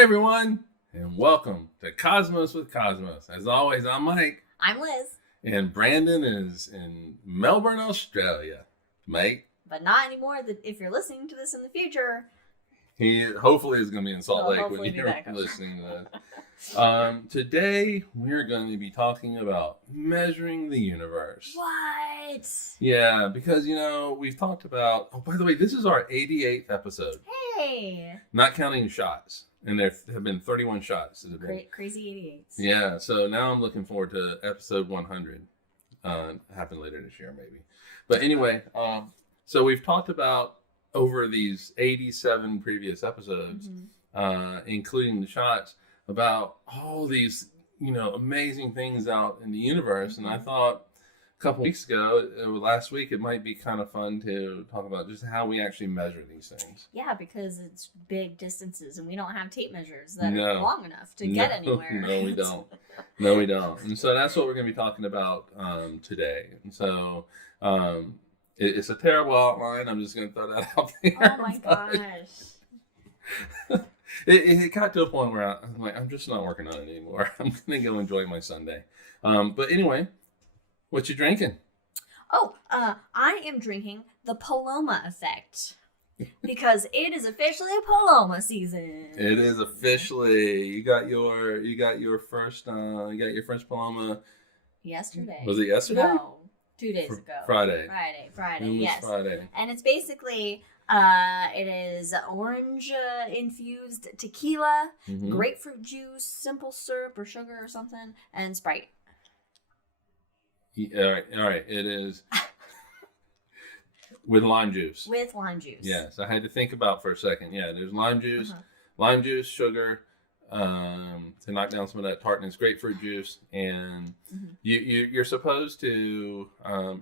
Hi, everyone, and welcome to Cosmos with Cosmos. As always, I'm Mike. I'm Liz. And Brandon is in Melbourne, Australia. Mike? But not anymore. If you're listening to this in the future. He hopefully is going to be in Salt Lake when you're listening to this. Today, we're going to be talking about measuring the universe. What? Yeah, because, we've talked about... Oh, by the way, this is our 88th episode. Hey! Not counting shots. And there have been 31 shots. Crazy 88s. Yeah, so now I'm looking forward to episode 100. Happen later this year, maybe. But anyway, so we've talked about over these 87 previous episodes, including the shots, about all these, amazing things out in the universe. And I thought a couple weeks ago, last week, it might be kind of fun to talk about just how we actually measure these things. Yeah, because it's big distances and we don't have tape measures that are long enough to get anywhere. No, we don't. No, we don't. And so that's what we're going to be talking about today. And so it's a terrible outline. I'm just going to throw that out there. Oh my gosh. It got to a point where I'm like, I'm just not working on it anymore. I'm going to go enjoy my Sunday. But anyway, what you drinking? Oh, I am drinking the Paloma Effect because it is officially Paloma season. It is officially. You got your first Paloma yesterday. Was it yesterday? No, 2 days ago. Friday. Yes. Friday. And it's basically it is orange infused tequila, grapefruit juice, simple syrup or sugar or something, and Sprite. All right. It is with lime juice. With lime juice. Yes, I had to think about for a second. Yeah, there's lime juice, sugar, to knock down some of that tartness, grapefruit juice, and you're supposed to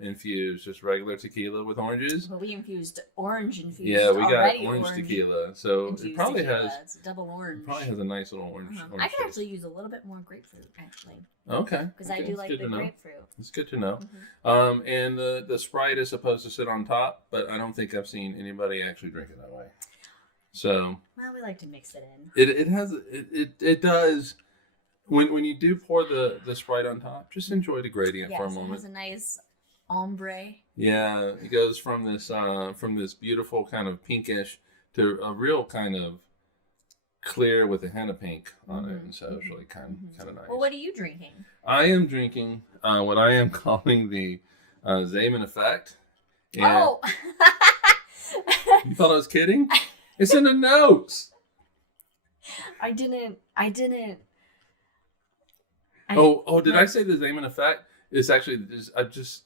infuse just regular tequila with oranges. Well, we infused orange infused. Yeah, we got orange tequila, so it probably tequila. It's double orange. Probably has a nice little orange. I could actually use a little bit more grapefruit, actually. Okay. Because I do like the grapefruit. It's good to know. And the Sprite is supposed to sit on top, but I don't think I've seen anybody actually drink it that way. So. Well, we like to mix it in. It does. When you do pour the Sprite on top, just enjoy the gradient for a moment. It has a nice ombre. Yeah, it goes from this beautiful kind of pinkish to a real kind of clear with a hint of pink on it, and so it's really kind of nice. Well, what are you drinking? I am drinking what I am calling the Zeman Effect. And oh! You thought I was kidding? It's in the notes. I didn't. Did I say the Zeman Effect? It's actually I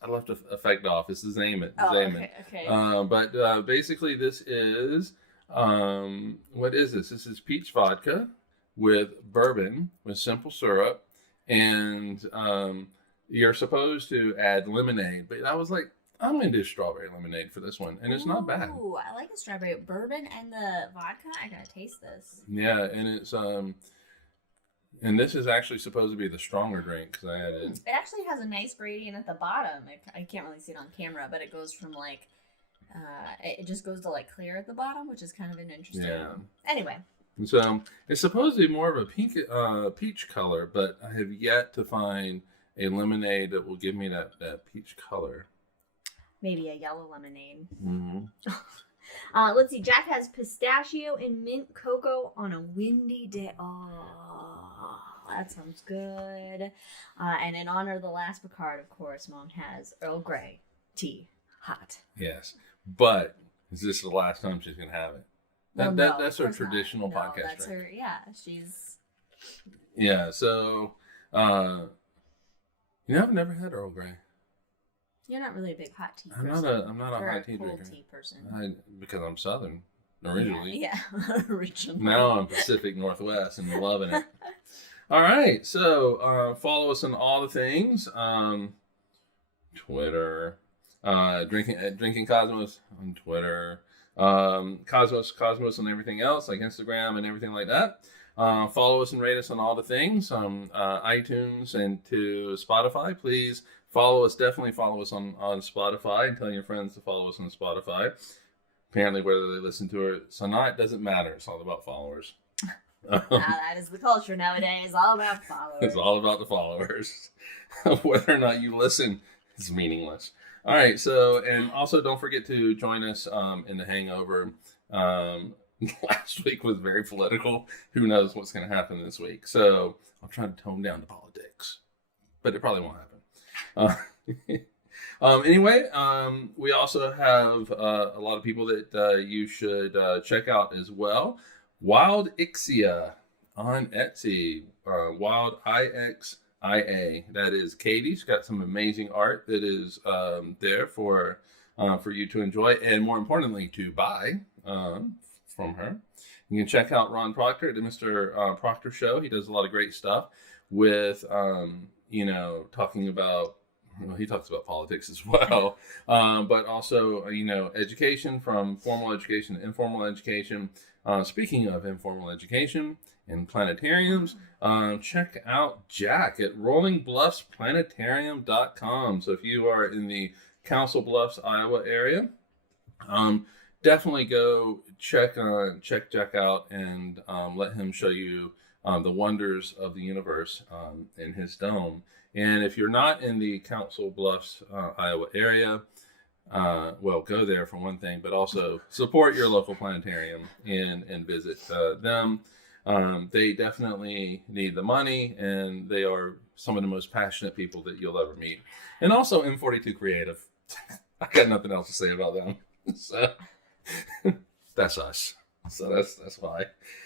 left the effect off. It's the Zeman. Oh, Zeman. Okay. But basically, this is what is this? This is peach vodka with bourbon with simple syrup, and you're supposed to add lemonade. But I was like, I'm going to do strawberry lemonade for this one, and it's not bad. Ooh, I like the strawberry bourbon and the vodka. I gotta taste this. Yeah, and it's and this is actually supposed to be the stronger drink because I added. It actually has a nice gradient at the bottom. I can't really see it on camera, but it goes from like, it just goes to like clear at the bottom, which is kind of an interesting. Yeah. Anyway. And so it's supposed to be more of a pink, peach color, but I have yet to find a lemonade that will give me that peach color. Maybe a yellow lemonade. Let's see. Jack has pistachio and mint cocoa on a windy day. Oh, that sounds good. And in honor of the last Picard, of course, Mom has Earl Grey tea, hot. Yes, but is this the last time she's going to have it? That's her traditional podcast. No, that's her. Yeah, she's. Yeah. So, I've never had Earl Grey. You're not really a big hot tea person. I'm not a hot tea drinker. Tea person. Because I'm Southern originally. Yeah, originally. Now I'm Pacific Northwest and loving it. All right, so follow us on all the things. Twitter, drinking Cosmos on Twitter, Cosmos on everything else like Instagram and everything like that. Follow us and rate us on all the things on iTunes and to Spotify. Please definitely follow us on Spotify and tell your friends to follow us on Spotify. Apparently, whether they listen to it or not, it doesn't matter. It's all about followers. That is the culture nowadays. All about followers. It's all about the followers. Whether or not you listen is meaningless. All right. So, and also don't forget to join us in the Hangover. Last week was very political. Who knows what's going to happen this week? So I'll try to tone down the politics, but it probably won't happen. Anyway, we also have a lot of people that you should check out as well. Wildixia on Etsy. Wildixia. That is Katie. She's got some amazing art that is there for you to enjoy, and more importantly, to buy from her. You can check out Ron Proctor at the Mr. Proctor Show. He does a lot of great stuff with, talking about, well, he talks about politics as well, but also, education, from formal education to informal education. Speaking of informal education and planetariums, check out Jack at rollingbluffsplanetarium.com. So if you are in the Council Bluffs, Iowa area, definitely go check Jack out and let him show you the wonders of the universe in his dome. And if you're not in the Council Bluffs, Iowa area, go there for one thing, but also support your local planetarium and visit them. They definitely need the money, and they are some of the most passionate people that you'll ever meet. And also M42 Creative. I got nothing else to say about them. So that's us. So that's why.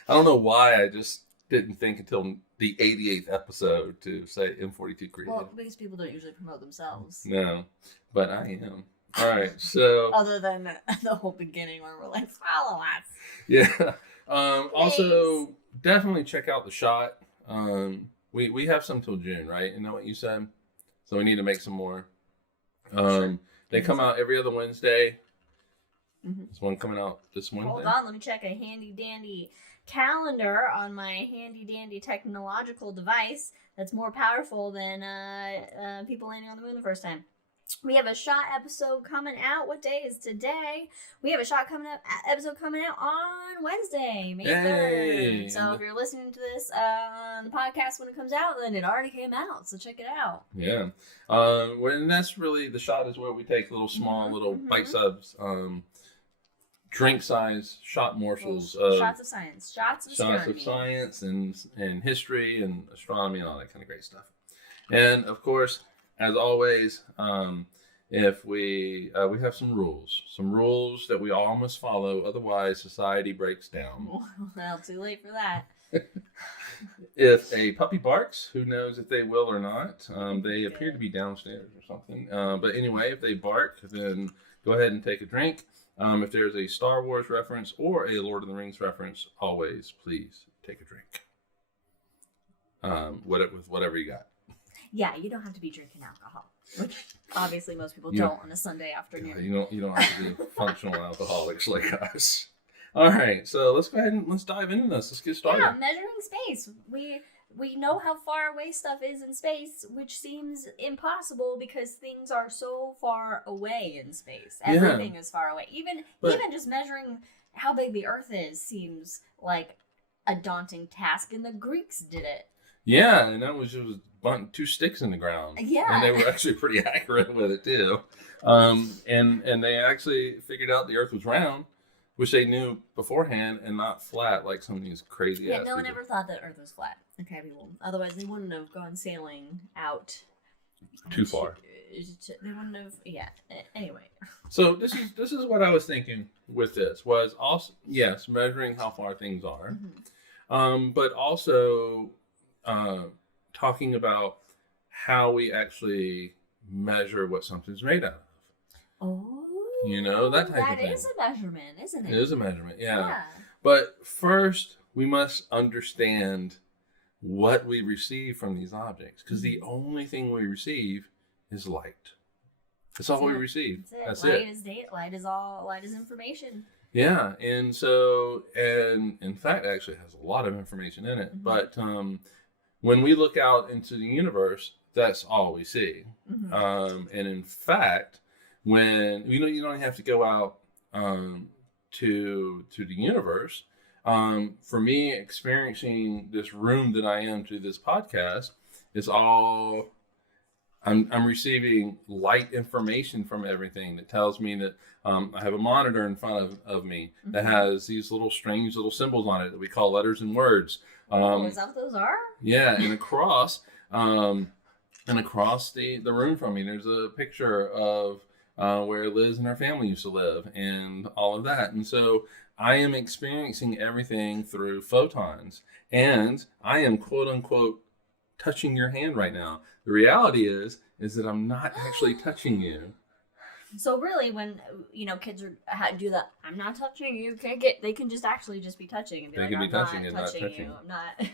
I don't know why I just didn't think until the 88th episode to say M42 Creative. Well, because people don't usually promote themselves. No, but I am. All right, so other than the whole beginning where we're like, follow us. Yeah. Also, definitely check out The Shot. We have some till June, right? Isn't that what you said? So we need to make some more. Sure. They come out every other Wednesday. Mm-hmm. There's one coming out this Wednesday. Hold on, let me check a handy dandy calendar on my handy dandy technological device that's more powerful than people landing on the moon the first time. We have a Shot episode coming out. What day is today? We have a Shot episode coming out on Wednesday, May 3rd. So if you're listening to this on the podcast when it comes out, then it already came out. So check it out. Yeah. And that's really, the Shot is where we take little small, bite subs, drink size shot morsels of shots of science, shots of science and history and astronomy and all that kind of great stuff. And of course, as always, if we have some rules that we all must follow, otherwise society breaks down. Well, too late for that. If a puppy barks, who knows if they will or not? They appear to be downstairs or something. But anyway, if they bark, then go ahead and take a drink. If there's a Star Wars reference or a Lord of the Rings reference, always please take a drink. With whatever you got. Yeah, you don't have to be drinking alcohol, which obviously most people don't on a Sunday afternoon. Yeah, you don't have to be functional alcoholics like us. All right, so let's go ahead and let's dive into this. Let's get started. Yeah, measuring space. We know how far away stuff is in space, which seems impossible because things are so far away in space. Everything is far away. Even just measuring how big the Earth is seems like a daunting task, and the Greeks did it. Yeah, and that was just two sticks in the ground. Yeah. And they were actually pretty accurate with it too. And they actually figured out the Earth was round, which they knew beforehand, and not flat like some of these crazy ass no one people. ever thought that Earth was flat. Okay, people. Otherwise, they wouldn't have gone sailing out too far. They wouldn't have. Yeah. Anyway. So this is what I was thinking with this was also measuring how far things are, but also talking about how we actually measure what something's made out of. Oh, that type of thing. That is a measurement, isn't it? It is a measurement, yeah. But first, we must understand what we receive from these objects, because the only thing we receive is light. That's all we receive. That's it. Light is data. Light is information. Yeah, and in fact, actually, it has a lot of information in it. But when we look out into the universe, that's all we see. And in fact, when you don't have to go out to the universe, for me, experiencing this room that I am through this podcast is all I'm receiving light information from everything that tells me that I have a monitor in front of me that has these little strange little symbols on it that we call letters and words. Is that what those are? Yeah, and across the room from me, there's a picture of where Liz and her family used to live and all of that. And so I am experiencing everything through photons, and I am quote unquote touching your hand right now. The reality is that I'm not actually touching you. So really, when kids do that, I'm not touching you. They can just actually just be touching and be they like, can be I'm touching not and not touching you. I'm not.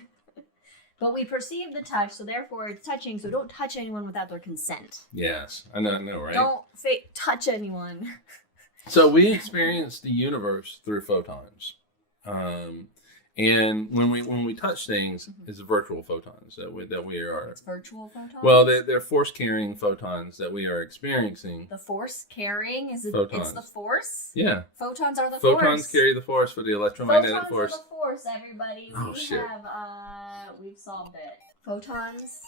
But we perceive the touch, so therefore it's touching. So don't touch anyone without their consent. Yes, I know, right? Don't touch anyone. So we experience the universe through photons. And when we touch things, it's virtual photons that we are. It's virtual photons. Well, they're force carrying photons that we are experiencing. The force carrying is it? Photons. It's the force. Yeah. Photons are the Photons force. carry the force for the electromagnetic Photons force. are the force, everybody. Oh, shit. We've solved it. Photons.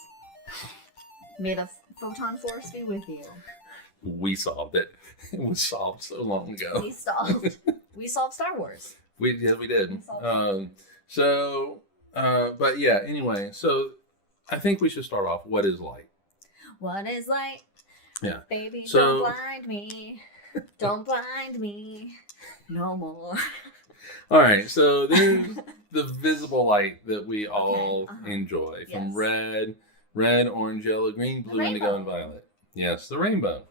May the photon force be with you. We solved it. It was solved so long ago. We solved Star Wars. We did. But yeah, anyway, so I think we should start off. What is light? What is light? Yeah. Baby, So, don't blind me. Don't blind me no more. All right. So there's the visible light that we all enjoy from Yes. red, orange, yellow, green, blue, indigo, and violet. Yes, the rainbow.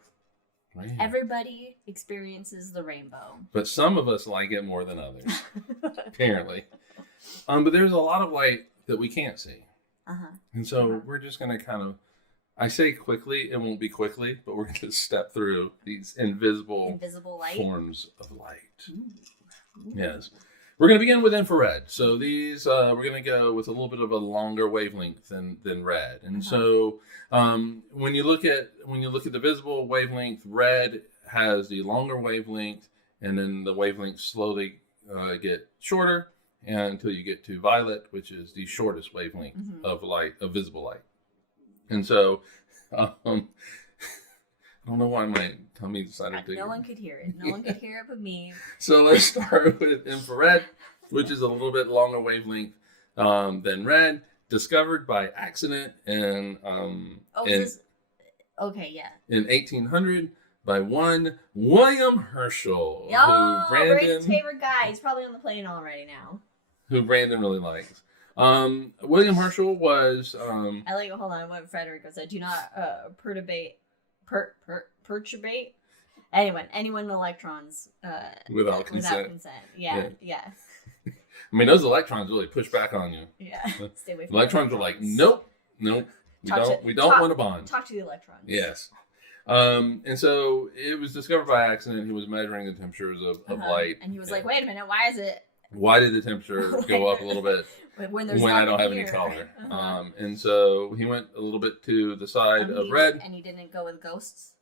Right. Everybody experiences the rainbow. But some of us like it more than others, apparently. But there's a lot of light that we can't see. And so we're just going to kind of, I say quickly, it won't be quickly, but we're going to step through these invisible light forms of light. Ooh. Yes. We're going to begin with infrared. So these, we're going to go with a little bit of a longer wavelength than red. And so when you look at the visible wavelength, red has the longer wavelength, and then the wavelengths slowly get shorter until you get to violet, which is the shortest wavelength of light, of visible light. And so I don't know why my tummy decided to. No one could hear it. No one could hear it but me. So let's start with infrared, which is a little bit longer wavelength than red, discovered by accident in 1800 by one William Herschel, Brandon's favorite guy. He's probably on the plane already now. Who Brandon really likes. William Herschel was. I like. Hold on. What Frederico said. Do not perturbate anyone in electrons Without consent. Yeah. I mean, those electrons really push back on you. Yeah. Stay away from electrons are like, nope. We don't want to bond. Talk to the electrons. Yes. And so it was discovered by accident. He was measuring the temperatures of light. And he was like, wait a minute, why did the temperature go up a little bit when I don't have any color? And so he went a little bit to the side of red. And he didn't go with ghosts?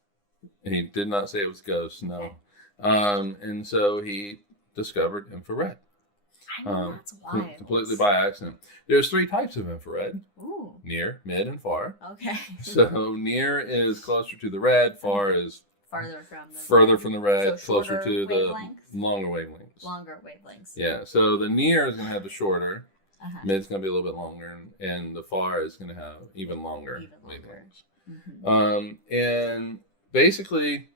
And he did not say it was ghosts, no. And so he discovered infrared. I know, that's wild. Completely by accident. There's 3 types of infrared. Ooh. Near, mid, and far. Okay. So near is closer to the red, far is further from the red, so closer to the wavelengths? longer wavelengths. Longer wavelengths. Yeah, so the near is going to have the shorter, mid's going to be a little bit longer, and the far is going to have even longer wavelengths. And basically,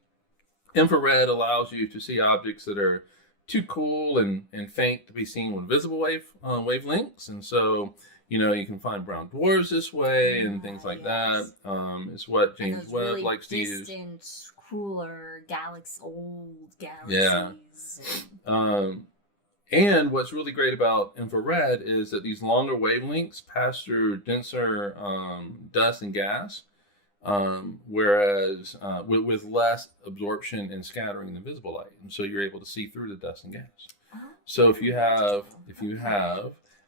infrared allows you to see objects that are too cool and faint to be seen with visible wavelengths, and so you can find brown dwarfs this way and things like that. It's what James Webb really likes to use. Cooler old galaxies. Yeah. And what's really great about infrared is that these longer wavelengths pass through denser dust and gas, whereas with less absorption and scattering than visible light, and so you're able to see through the dust and gas. So if you have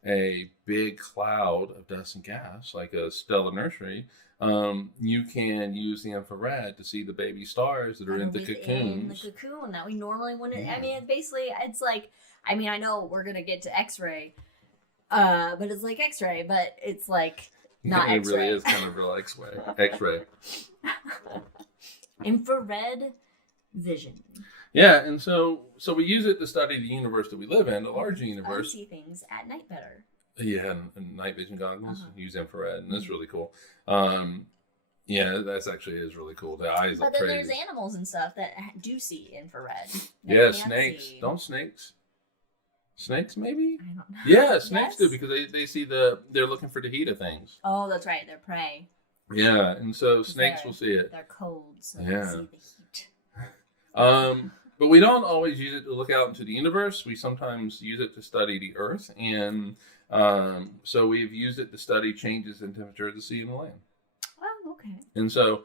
a big cloud of dust and gas, like a stellar nursery, you can use the infrared to see the baby stars that are in the cocoon that we normally wouldn't. I mean, it's like, I mean, I know we're gonna get to X-ray, but it's like X-ray, but it's like not it X-ray. really is kind of real X-ray. Infrared vision. Yeah, and so we use it to study the universe that we live in, the larger universe. I see things at night better. Yeah, and night vision goggles use infrared, and that's really cool. Yeah, that's actually is really cool. The eyes But look then crazy. there's animals and stuff that do see infrared. Yeah, snakes. See. Don't snakes? Snakes, maybe? I don't know. Yeah, snakes Yes. do because they see they're looking for the heat of things. Oh, that's right. They're prey. Yeah, and so snakes will see it. They're cold, so Yeah. they see the heat. But we don't always use it to look out into the universe. We sometimes use it to study the Earth, and so we've used it to study changes in temperature of the sea and the land. Oh, okay. And so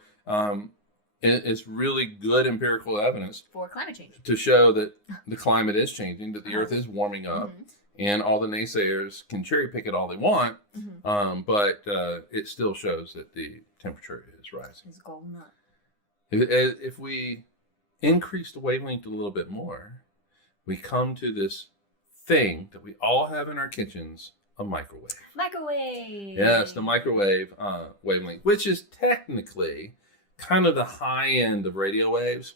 it's really good empirical evidence For climate change. to show that the climate is changing, that the Earth is warming up, and all the naysayers can cherry pick it all they want, but it still shows that the temperature is rising. It's going up. If we increase the wavelength a little bit more, we come to this thing that we all have in our kitchens, a microwave. Microwave. Yes, the microwave wavelength, which is technically kind of the high end of radio waves.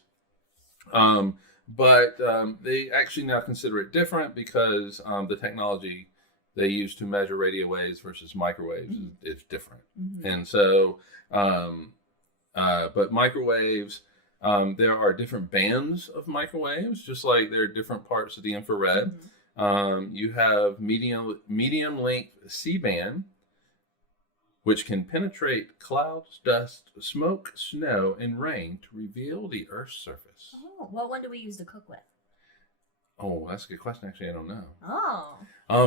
But they actually now consider it different because the technology they use to measure radio waves versus microwaves is different. And so, but microwaves, there are different bands of microwaves, just like there are different parts of the infrared. You have medium length C-band, which can penetrate clouds, dust, smoke, snow, and rain to reveal the Earth's surface. Oh, what one do we use to cook with? Oh, that's a good question. Actually, I don't know. Oh.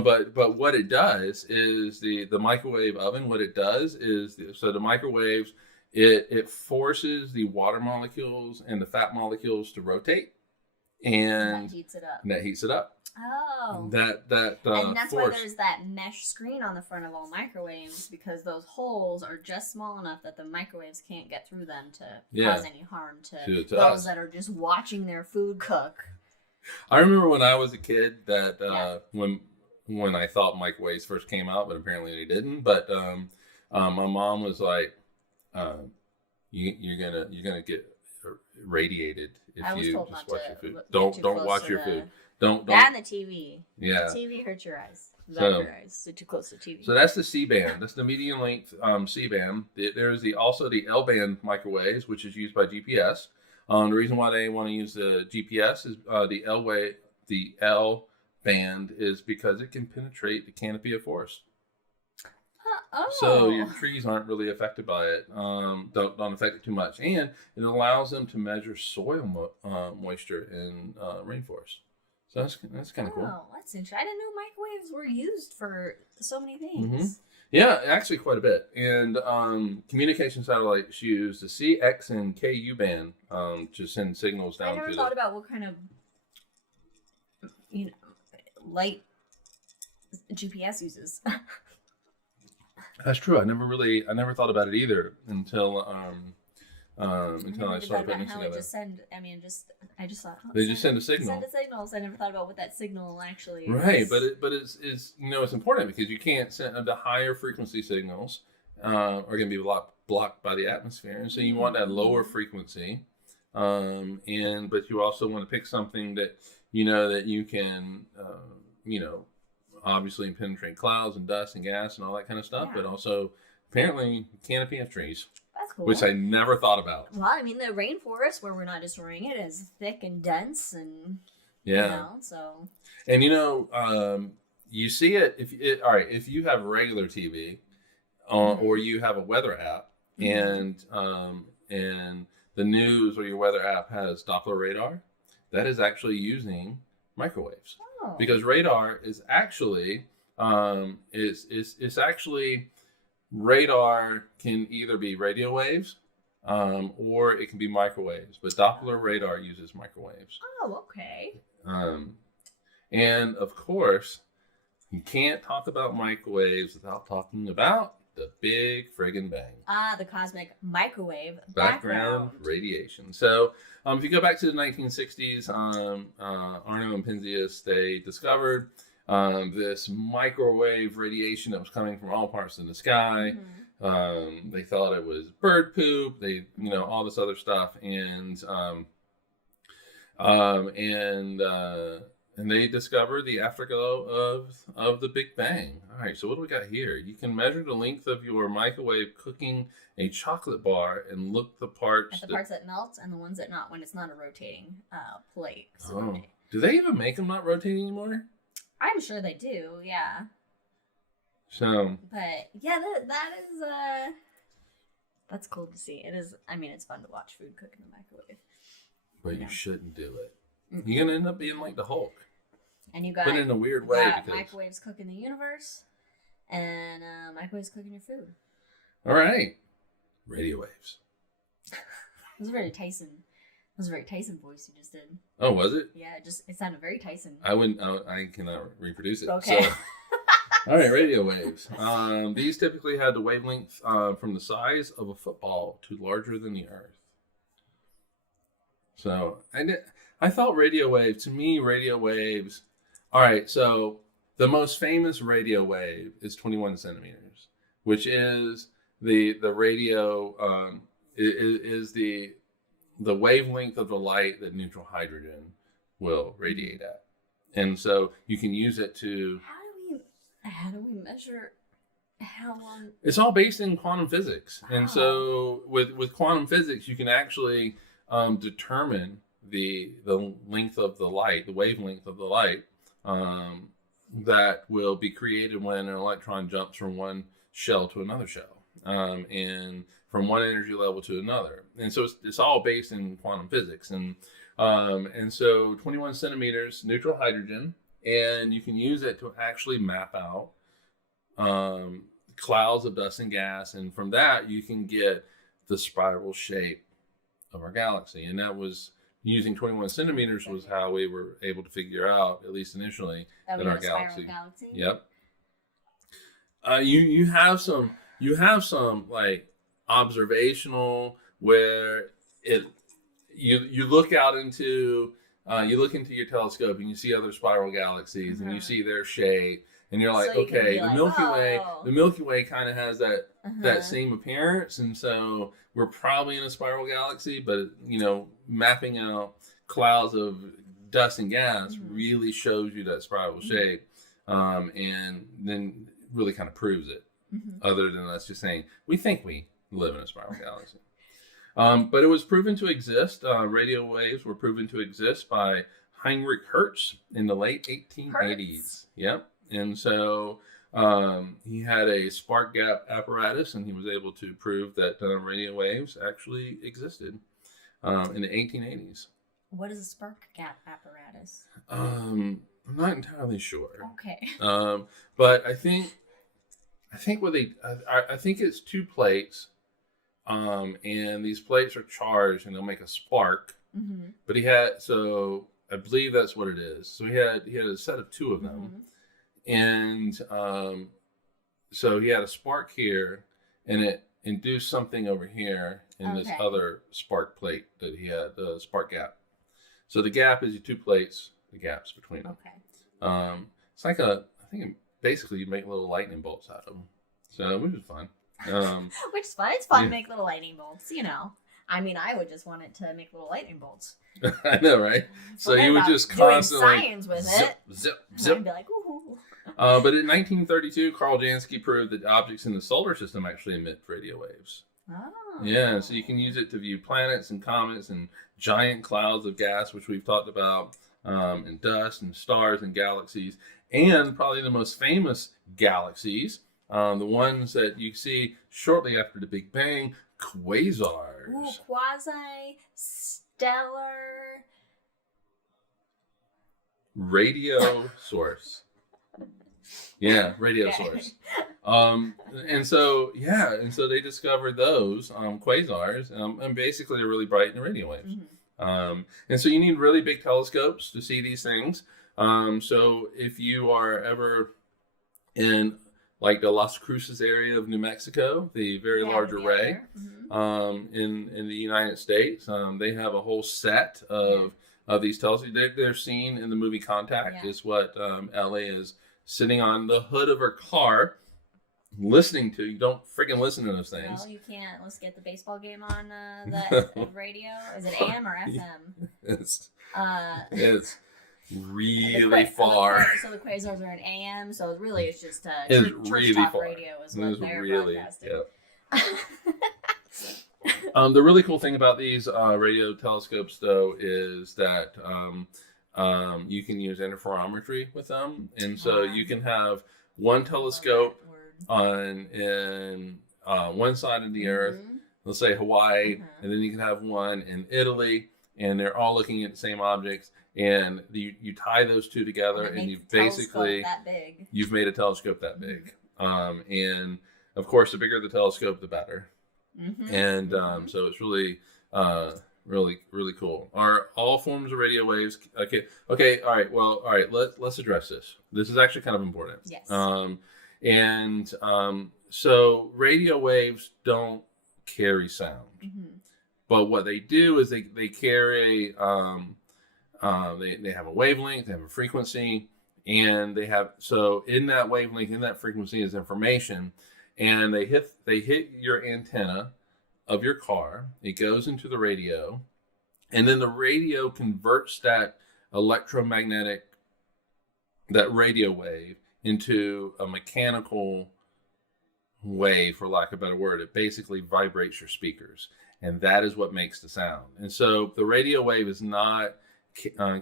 But what it does is the microwave oven. What it does is the microwaves it forces the water molecules and the fat molecules to rotate, and that heats it up. And that heats it up. Oh. And that's force. why there's that mesh screen on the front of all microwaves, because those holes are just small enough that the microwaves can't get through them to cause any harm to those us that are just watching their food cook. I remember when I was a kid that when I thought microwaves first came out, but apparently they didn't. But my mom was like, "You're gonna get radiated if you just watch your food. Don't watch your food. Don't." And the TV. Yeah. The TV hurts your eyes. So Too close to TV. So that's the C-band. That's the medium length C-band. There's also the L-band microwaves, which is used by GPS. The reason why they want to use the GPS is the L band is because it can penetrate the canopy of forest. So your trees aren't really affected by it. Don't affect it too much, and it allows them to measure soil moisture in rainforest. So that's kind of cool. Oh, that's interesting. I didn't know microwaves were used for so many things. Yeah, actually quite a bit. And communication satellites use the C, X, and KU band to send signals down. I never thought about what kind of light GPS uses. That's true. I never thought about it either until I started putting this together. I just thought they just send a signal. Send a signal. So I never thought about what that signal actually is. Right, but it's it's important because you can't send the higher frequency signals are going to be blocked by the atmosphere, and so you want that lower frequency, but you also want to pick something that that you can obviously penetrate clouds and dust and gas and all that kind of stuff, but also apparently canopy of trees. That's cool. Which I never thought about. Well, I mean, the rainforest where we're not destroying it is thick and dense, and so. And you see it if you have regular TV, or you have a weather app, and the news or your weather app has Doppler radar, that is actually using microwaves. Oh. Because radar is actually it's actually radar can either be radio waves or it can be microwaves, but Doppler radar uses microwaves. Oh, okay. And of course, you can't talk about microwaves without talking about the the Big Friggin' Bang. The cosmic microwave Background radiation. So if you go back to the 1960s, Arno and Penzias, they discovered this microwave radiation that was coming from all parts of the sky. They thought it was bird poop. They, all this other stuff, and they discovered the afterglow of the Big Bang. All right, so what do we got here? You can measure the length of your microwave cooking a chocolate bar and look the parts. At the parts that melt and the ones that not, when it's not a rotating plate. Do they even make them not rotating anymore? I'm sure they do, yeah. So. But yeah, that is that's cool to see. It is. I mean, it's fun to watch food cook in the microwave. But you shouldn't do it. You're gonna end up being like the Hulk. And you got, but in a weird way, because microwaves cooking the universe, and microwaves cooking your food. All right, radio waves. It was a very Tyson voice you just did. Oh, was it? Yeah, it sounded very Tyson. I cannot reproduce it. Okay. So. All right, radio waves. These typically had the wavelength from the size of a football to larger than the Earth. So I thought radio waves. To me, radio waves. All right, so the most famous radio wave is 21 centimeters, which is the radio is the wavelength of the light that neutral hydrogen will radiate at, and so you can use it to. How do we measure how long? It's all based in quantum physics, Wow. And so with quantum physics, you can actually determine the length of the light, the wavelength of the light. That will be created when an electron jumps from one shell to another shell, and from one energy level to another. And so it's all based in quantum physics. And so 21 centimeters neutral hydrogen, and you can use it to actually map out clouds of dust and gas. And from that, you can get the spiral shape of our galaxy. And that was using 21 centimeters was how we were able to figure out, at least initially, that our galaxy. Yep. You have some like observational where you look out into you look into your telescope and you see other spiral galaxies and you see their shape and you're like, okay, the Milky Way kind of has that same appearance, and so we're probably in a spiral galaxy, but mapping out clouds of dust and gas really shows you that spiral shape, and then really kind of proves it, other than us just saying we think we live in a spiral galaxy. But it was proven to exist. Radio waves were proven to exist by Heinrich Hertz in the late 1880s. Yep. And so he had a spark gap apparatus, and he was able to prove that radio waves actually existed in the 1880s. What is a spark gap apparatus? I'm not entirely sure. Okay. But I think I think it's two plates, and these plates are charged, and they'll make a spark. But I believe that's what it is. So he had a set of two of them. And so he had a spark here, and it induced something over here in this other spark plate that he had, the spark gap. So the gap is your two plates, the gaps between them. Okay. It's like basically you make little lightning bolts out of them. So, which is fun. Which is fun. It's fun to make little lightning bolts, I mean, I would just want it to make little lightning bolts. I know, right? So you would just constantly science with zip, it. zip, zip. I'd be like, ooh. But in 1932, Carl Jansky proved that objects in the solar system actually emit radio waves. Oh. Yeah, so you can use it to view planets and comets and giant clouds of gas, which we've talked about, and dust and stars and galaxies, and probably the most famous galaxies, the ones that you see shortly after the Big Bang, quasars. Ooh, quasi-stellar. Radio source. Yeah, radio source. And so they discovered those quasars, and basically they're really bright in the radio waves. And so you need really big telescopes to see these things. So if you are ever in like the Las Cruces area of New Mexico, the very large array. In the United States, they have a whole set of these telescopes. They're seen in the movie Contact. Is what Ellie is sitting on the hood of her car, listening to. You don't freaking listen to those things. Well, you can't. Let's get the baseball game on the radio. Is it AM or FM? It's really far. So the quasars are in AM. So really, it's just church really talk far. Radio is what they're broadcasting. The really cool thing about these radio telescopes, though, is that you can use interferometry with them, and so you can have one telescope in one side of the Earth, let's say Hawaii, and then you can have one in Italy, and they're all looking at the same objects, and you tie those two together, and you've basically you've made a telescope that big. And of course, the bigger the telescope, the better. And so it's really really cool. Are all forms of radio waves okay? All right. Let's address this. This is actually kind of important. Yes. So radio waves don't carry sound, but what they do is they carry they have a wavelength, they have a frequency, and they have, so in that wavelength, in that frequency is information, and they hit your antenna of your car. It goes into the radio, and then the radio converts that radio wave into a mechanical wave, for lack of a better word. It basically vibrates your speakers, and that is what makes the sound. And so the radio wave is not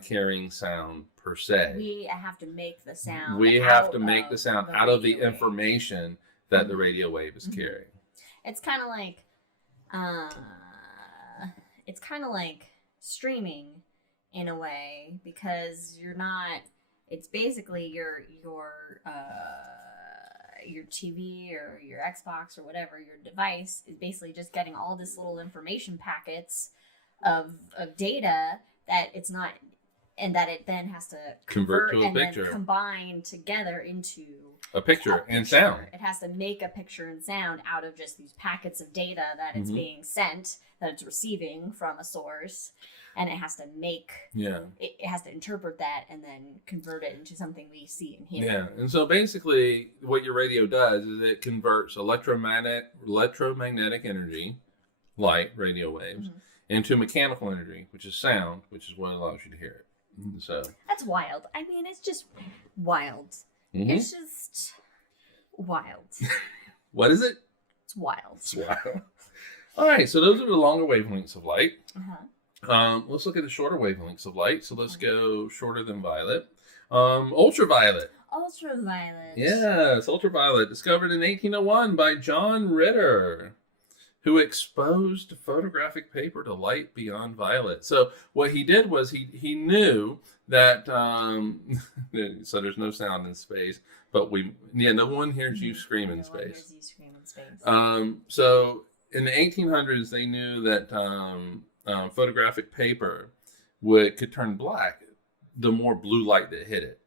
carrying sound per se. We have to make the sound. We have to make the sound out of the information that the radio wave is carrying. It's kind of like streaming in a way, because you're not. It's basically your TV or your Xbox or whatever, your device is basically just getting all this little information packets of data that it's not, and that it then has to convert to a and picture, then combine together into a picture and sound. It has to make a picture and sound out of just these packets of data that it's being sent, that it's receiving from a source, and it has to make, it has to interpret that and then convert it into something we see and hear. Yeah, and so basically what your radio does is it converts electromagnetic energy, light, radio waves, into mechanical energy, which is sound, which is what allows you to hear it. So that's wild. I mean, it's just wild. It's just wild. What is it? It's wild. It's wild. All right, so those are the longer wavelengths of light. Let's look at the shorter wavelengths of light. So let's go shorter than violet. Ultraviolet. Ultraviolet. Yes, ultraviolet, discovered in 1801 by John Ritter, who exposed photographic paper to light beyond violet. So what he did was he knew that, so there's no sound in space, but no one hears you scream in space. So in the 1800s, they knew that photographic paper could turn black the more blue light that hit it.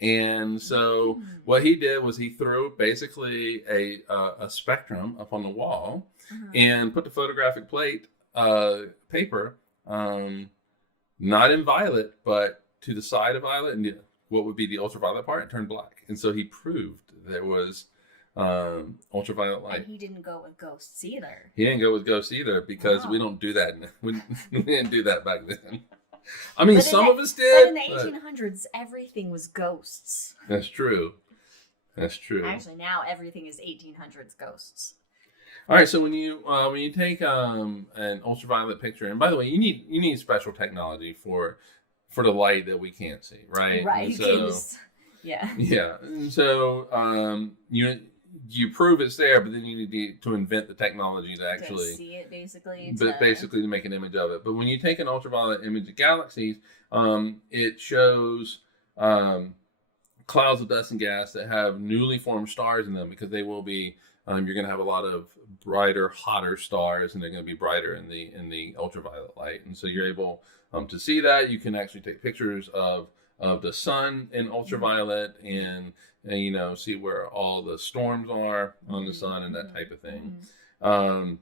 And so what he did was he threw basically a spectrum up on the wall and put the photographic paper, not in violet, but to the side of violet, and what would be the ultraviolet part, it turned black. And so he proved there was ultraviolet light. And he didn't go with ghosts either. He didn't go with ghosts either, because we don't do that. We didn't do that back then. I mean, some of us did. But in the 1800s, everything was ghosts. That's true. That's true. Actually, now everything is 1800s ghosts. All right, so when you take an ultraviolet picture, and by the way, you need special technology for the light that we can't see, right? Right. And so, yeah. And so you prove it's there, but then you need to invent the technology to actually see it, basically to make an image of it. But when you take an ultraviolet image of galaxies, it shows clouds of dust and gas that have newly formed stars in them, because they will be you're going to have a lot of brighter, hotter stars, and they're going to be brighter in the ultraviolet light. And so you're able to see that. You can actually take pictures of of the sun in ultraviolet, and see where all the storms are on the sun and that type of thing. Go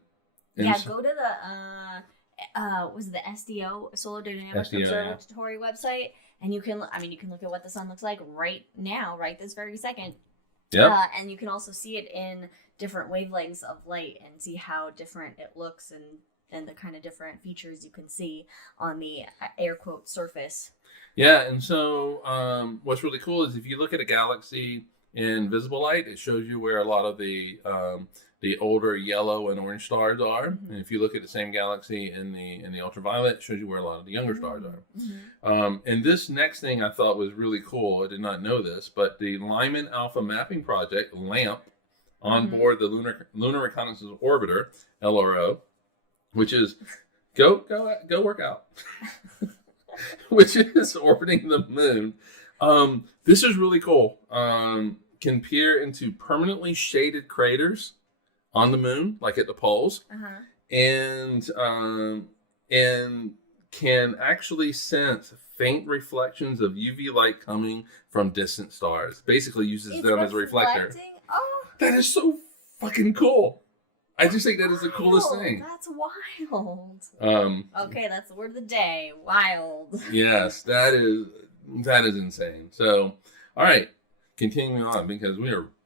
to the was it the SDO Solar Dynamics Observatory website, and you can look at what the sun looks like right now, right this very second. Yeah. And you can also see it in different wavelengths of light and see how different it looks and the kind of different features you can see on the air quote surface. Yeah, and so what's really cool is if you look at a galaxy in visible light, it shows you where a lot of the older yellow and orange stars are. And if you look at the same galaxy in the ultraviolet, it shows you where a lot of the younger stars are. And this next thing I thought was really cool. I did not know this, but the Lyman Alpha Mapping Project, LAMP, on board the Lunar Reconnaissance Orbiter, LRO, which is go work out. Which is orbiting the moon. This is really cool. Can peer into permanently shaded craters on the moon, like at the poles, and can actually sense faint reflections of UV light coming from distant stars. Basically, uses them as a reflector. Oh, that is so fucking cool. I just think that is the coolest thing. That's wild. Okay, that's the word of the day. Wild. Yes, that is insane. So, all right, continuing on because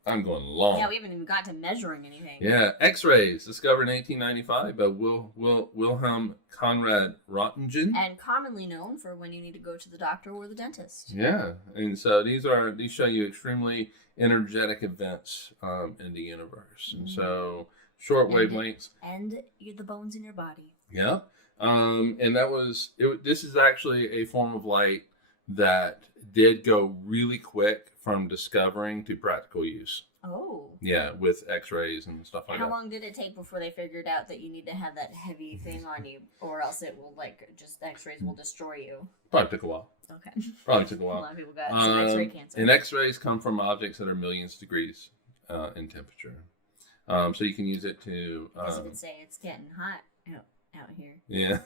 I'm going long. Yeah, we haven't even got to measuring anything. Yeah, X-rays discovered in 1895 by Wilhelm Conrad Roentgen, and commonly known for when you need to go to the doctor or the dentist. Yeah, and so these show you extremely energetic events in the universe, and so. Short wavelengths. And the bones in your body. Yeah. And this is actually a form of light that did go really quick from discovering to practical use. Oh. Yeah, with X-rays and stuff like that. How long did it take before they figured out that you need to have that heavy thing on you, or else it will X-rays will destroy you? Probably took a while. Okay. Probably took a while. A lot of people got some X-ray cancer. And X-rays come from objects that are millions of degrees in temperature. So you can use it to. I guess you could say it's getting hot out here. Yeah.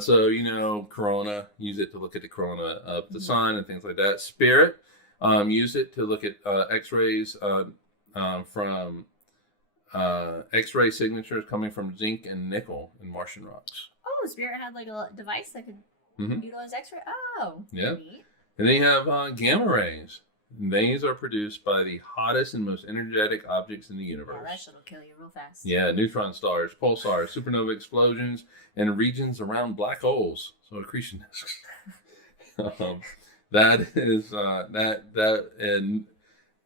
So corona. Use it to look at the corona of the sun and things like that. Spirit. Use it to look at X-rays from X-ray signatures coming from zinc and nickel in Martian rocks. Oh, Spirit had like a device that could utilize X-ray. Oh. Yeah. Neat. And then you have gamma rays. These are produced by the hottest and most energetic objects in the universe. Yeah, that shit'll kill you real fast. Yeah, neutron stars, pulsars, supernova explosions, and regions around black holes. So accretion disks. That is and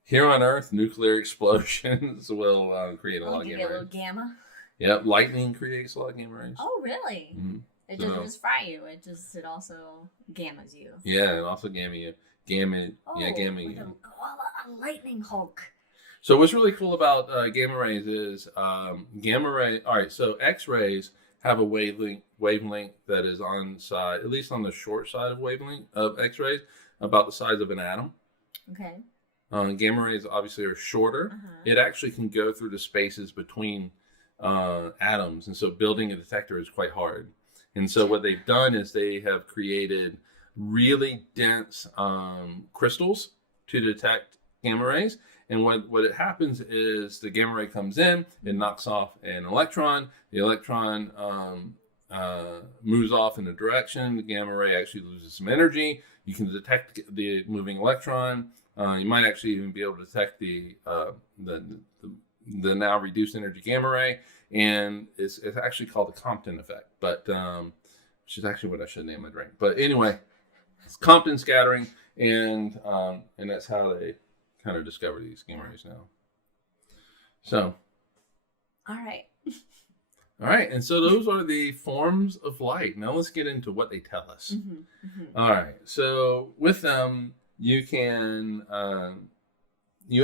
here on Earth, nuclear explosions will create a lot of gamma rays. A little gamma. Yep, lightning creates a lot of gamma rays. Oh, really? Mm-hmm. It doesn't just fry you. It also gammas you. Yeah, and also gamma you. Gamma. Like a lightning Hulk. So what's really cool about gamma rays is gamma ray. All right, so X-rays have a wavelength that is at least on the short side of wavelength of X-rays, about the size of an atom. Okay. Gamma rays obviously are shorter. It actually can go through the spaces between atoms, and so building a detector is quite hard. And so what they've done is they have created really dense crystals to detect gamma rays. And what it happens is the gamma ray comes in, it knocks off an electron. The electron moves off in a direction. The gamma ray actually loses some energy. You can detect the moving electron. You might actually even be able to detect the now reduced energy gamma ray. And it's actually called the Compton effect, but which is actually what I should name my drink. But anyway, it's Compton scattering, and that's how they kind of discover these gamma rays now. So, all right, and so those are the forms of light. Now let's get into what they tell us. All right, so with them, you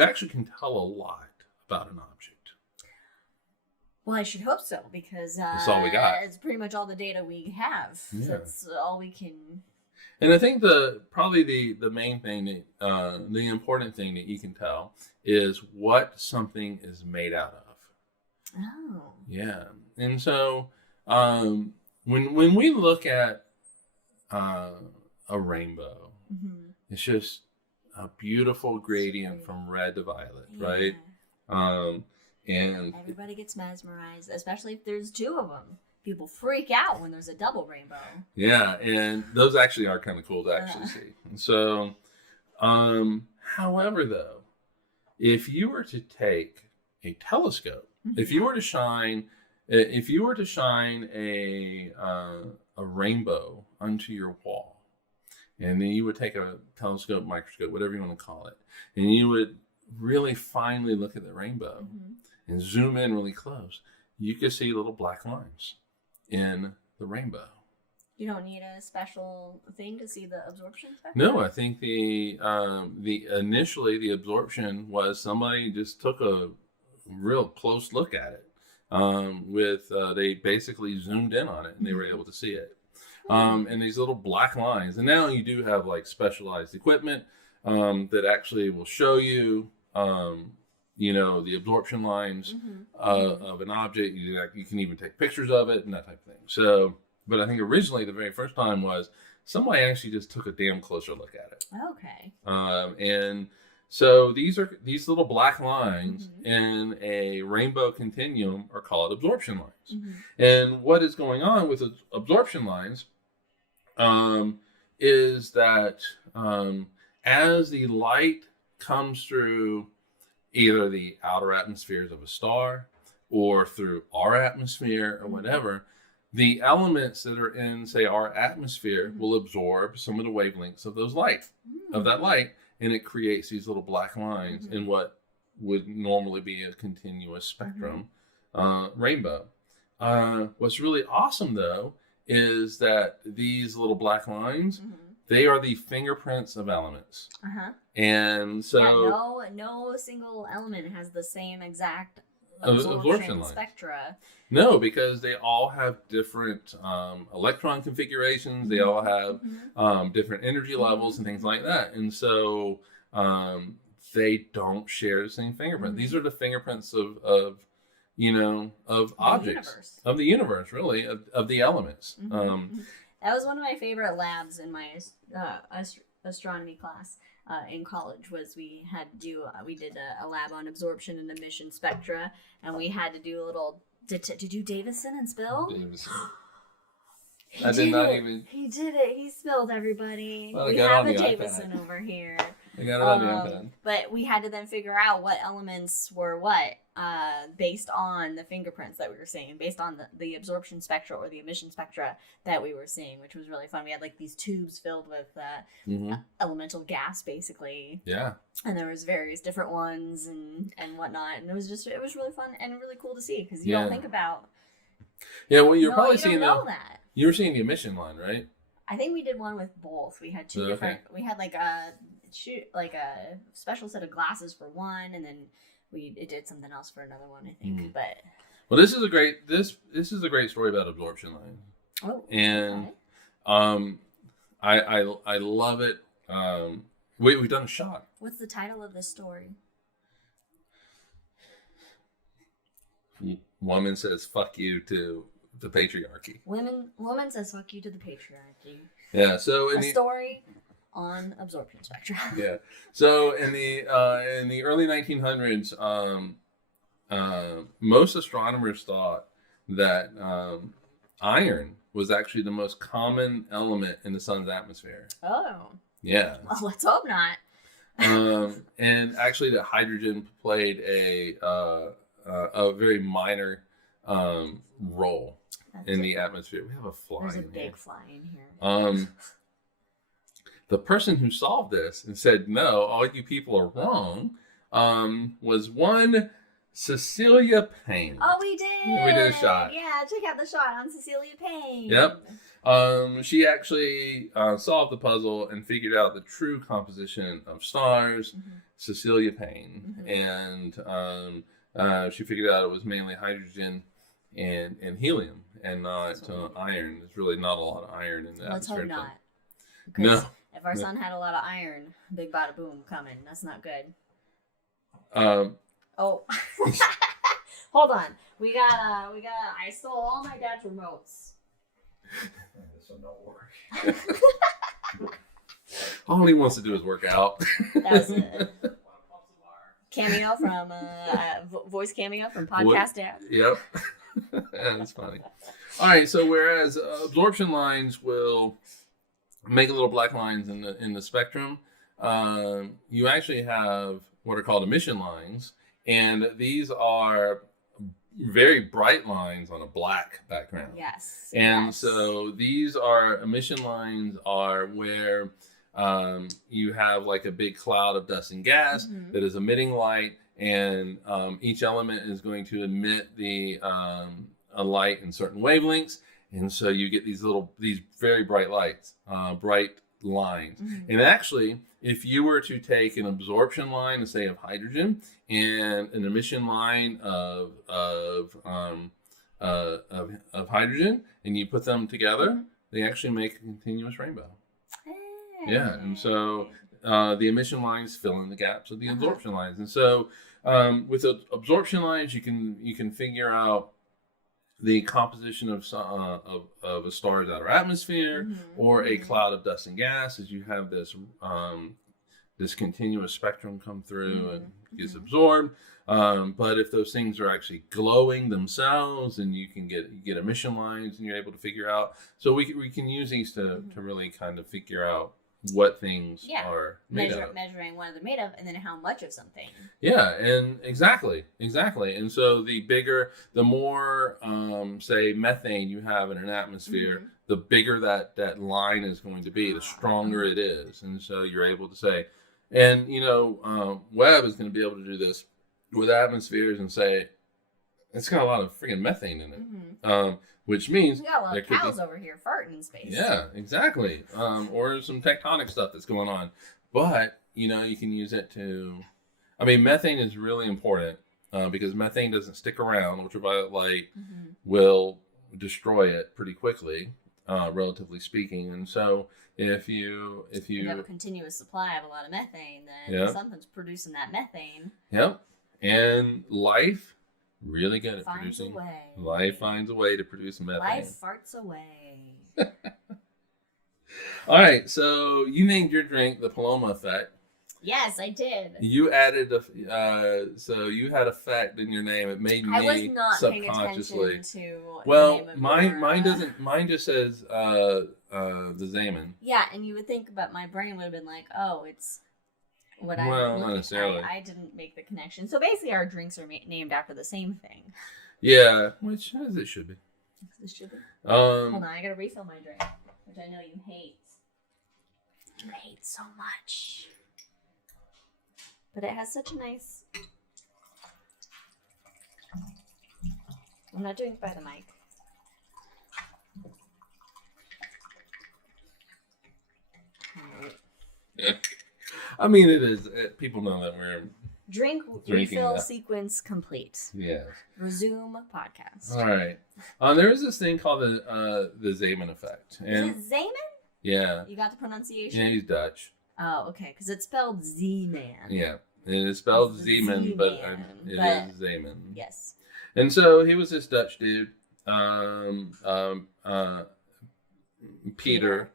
actually can tell a lot about an object. Well, I should hope so, because that's all we got. It's pretty much all the data we have. Yeah. So that's all we can. And I think probably the main thing, the important thing that you can tell is what something is made out of. Oh. Yeah, and so when we look at a rainbow. Mm-hmm. It's just a beautiful gradient from red to violet, right? And everybody gets mesmerized, especially if there's two of them. People freak out when there's a double rainbow. Yeah, and those actually are kind of cool to actually see. So, however, though, if you were to take a telescope, if you were to shine a rainbow onto your wall, and then you would take a telescope, microscope, whatever you want to call it, and you would really finely look at the rainbow and zoom in really close, you could see little black lines in the rainbow. You don't need a special thing to see the absorption spectrum? No, I think the initially the absorption was somebody just took a real close look at it. They basically zoomed in on it and they were able to see it. And these little black lines. And now you do have like specialized equipment that actually will show you the absorption lines of an object. You can even take pictures of it and that type of thing. So, but I think originally the very first time was somebody actually just took a damn closer look at it. Okay. And so these little black lines in a rainbow continuum are called absorption lines. And what is going on with absorption lines is that as the light comes through either the outer atmospheres of a star or through our atmosphere or whatever, the elements that are in, say, our atmosphere will absorb some of the wavelengths of that light, and it creates these little black lines in what would normally be a continuous spectrum rainbow. What's really awesome, though, is that these little black lines, they are the fingerprints of elements. And so no single element has the same exact absorption spectra. No, because they all have different electron configurations. They all have different energy levels and things like that. And so they don't share the same fingerprint. These are the fingerprints of objects, of the universe, really, of the elements. That was one of my favorite labs in my astronomy class in college. Was we did a lab on absorption and emission spectra, and we had to do a little. Did you Davison and spill? Davison. He did it. He spilled, everybody. Well, we have a Davison over here. I got it on the iPad. But we had to then figure out what elements were what based on the fingerprints that we were seeing, based on the absorption spectra or the emission spectra that we were seeing, which was really fun. We had like these tubes filled with elemental gas, basically. Yeah. And there was various different ones and whatnot. And it was really fun and really cool to see because you don't think about. Yeah, well, you're probably seeing that. You were seeing the emission line, right? I think we did one with both. We had two different. We had like a special set of glasses for one, and then it did something else for another one, I think. But this is a great story about absorption line. Oh, and I love it. We've done a shot. What's the title of this story? Woman says "fuck you" to the patriarchy. Woman says "fuck you" to the patriarchy. Yeah. So a story on absorption spectra. Yeah. So in the early 1900s, most astronomers thought that iron was actually the most common element in the sun's atmosphere. Oh. Yeah. Well, let's hope not. And actually, that hydrogen played a very minor role in the atmosphere. We have a fly. There's a big fly in here. The person who solved this and said, no, all you people are wrong, was one Cecilia Payne. Oh, we did. We did a shot. Yeah, check out the shot on Cecilia Payne. Yep. She actually solved the puzzle and figured out the true composition of stars, Cecilia Payne. And she figured out it was mainly hydrogen and helium and not iron. There's really not a lot of iron in the atmosphere. Let's hope not. No. If our sun had a lot of iron, big bada boom coming. That's not good. Oh. Hold on. We got I stole all my dad's remotes. This will not work. All he wants to do is work out. That's it. Cameo from voice cameo from Podcast Dad. Yep. That's funny. All right. So whereas absorption lines will make little black lines in the spectrum, you actually have what are called emission lines, and these are very bright lines on a black background. Yes. And so these are emission lines are where you have like a big cloud of dust and gas that is emitting light, and each element is going to emit a light in certain wavelengths, and so you get these very bright lights, bright lines. And actually, if you were to take an absorption line, say of hydrogen, and an emission line of hydrogen, and you put them together, they actually make a continuous rainbow. Yeah, and so the emission lines fill in the gaps of the absorption lines, and so with the absorption lines, you can figure out the composition of a star's outer atmosphere or a cloud of dust and gas, as you have this continuous spectrum come through and gets absorbed. But if those things are actually glowing themselves, and you can get emission lines, and you're able to figure out. So we can use these to really kind of figure out what things are made of. Measuring what they're made of, and then how much of something. Yeah, and exactly. And so the more, say, methane you have in an atmosphere, the bigger that line is going to be, the stronger it is. And so you're able to say, and Webb is going to be able to do this with atmospheres and say, it's got a lot of freaking methane in it. Which means we got a lot of cows over here farting in space. Yeah, exactly. Or some tectonic stuff that's going on. But, you can use it methane is really important because methane doesn't stick around. Ultraviolet light will destroy it pretty quickly, relatively speaking. And so if you have a continuous supply of a lot of methane, then something's producing that methane. Yep. And life really good at producing. Life finds a way to produce methane. Life farts away. All right, so you named your drink the Paloma Effect. Yes, I did. You added so you had effect in your name. It made me I was not subconsciously. Paying attention to well, mine doesn't. Mine just says the Zaman. Yeah, and you would think, but my brain would have been like, oh, it's. Not necessarily. I didn't make the connection. So basically, our drinks are named after the same thing. Yeah, which as it should be. It should be. Hold on, I gotta refill my drink, which I know you hate. You hate so much, but it has such a nice. I'm not doing it by the mic. Yeah. I mean, it is. People know that we're drink refill sequence complete. Yeah. Resume podcast. All right. There is this thing called the Zaman effect. And is it Zaman? Yeah. You got the pronunciation? Yeah, he's Dutch. Oh, okay. Because it's spelled Z-Man. Yeah. It is spelled Z-Man, but it is Zaman. Yes. And so he was this Dutch dude, Peter.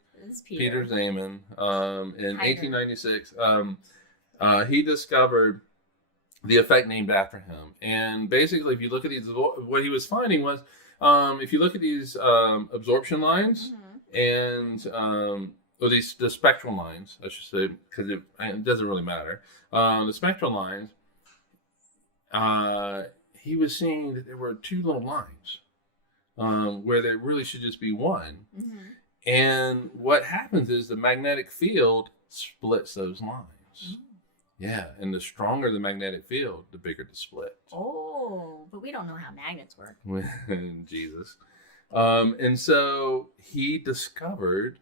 Peter Zaman, in 1896, he discovered the effect named after him. And basically, if you look at these, what he was finding was, if you look at these absorption lines and the spectral lines, I should say, because it doesn't really matter. The spectral lines, he was seeing that there were two little lines where there really should just be one. And what happens is the magnetic field splits those lines. Yeah, and the stronger the magnetic field, the bigger the split. Oh, but we don't know how magnets work. Jesus. And so he discovered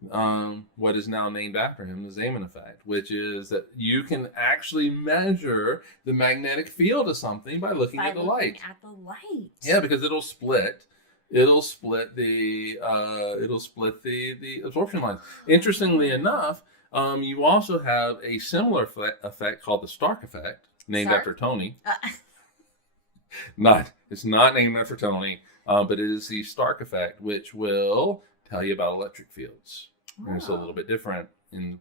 what is now named after him, the Zaman effect, which is that you can actually measure the magnetic field of something by looking at the light. Yeah, because it'll split the absorption lines. Interestingly enough, you also have a similar effect called the Stark effect, named after Tony. It's not named after Tony, but it is the Stark effect, which will tell you about electric fields. And it's a little bit different,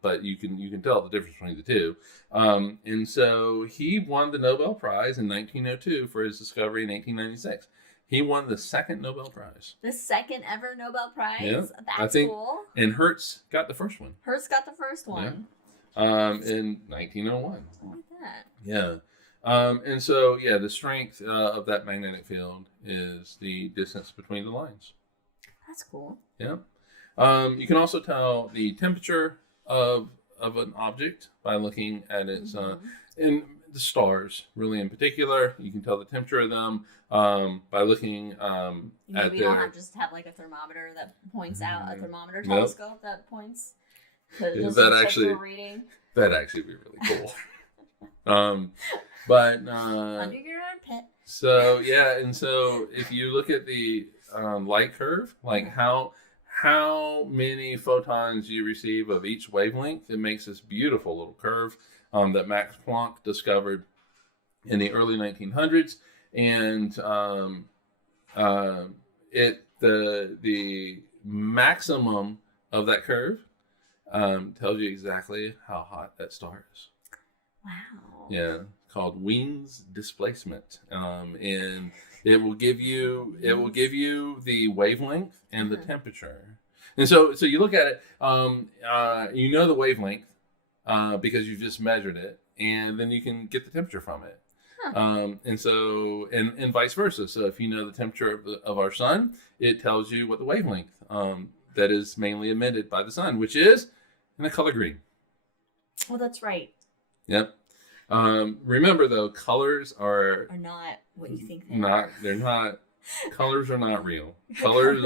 but you can tell the difference between the two. And so he won the Nobel Prize in 1902 for his discovery in 1896. He won the second Nobel Prize. The second ever Nobel Prize? Yeah, That's cool. And Hertz got the first one. Hertz got the first one. Yeah. In 1901. Look at that. Yeah. And so, the strength of that magnetic field is the distance between the lines. That's cool. Yeah. You can also tell the temperature of an object by looking at its, in the stars, really in particular. You can tell the temperature of them by looking at we don't just have like a thermometer that points out, a thermometer Nope. telescope that points to just That a actually- reading. That'd actually be really cool. But Under your armpit. so and so if you look at the light curve, like how many photons you receive of each wavelength, it makes this beautiful little curve that Max Planck discovered in the early 1900s, and the maximum of that curve tells you exactly how hot that star is. Wow. Yeah, called Wien's displacement, and it will give you the wavelength and the temperature. And so you look at it, you know the wavelength because you've just measured it, and then you can get the temperature from it. And so and vice versa. So if you know the temperature of our sun, it tells you what the wavelength that is mainly emitted by the sun, which is in the color green. Oh, that's right. Yep. Remember though, colors are not what you think they are. They're not. Colors are not real. Colors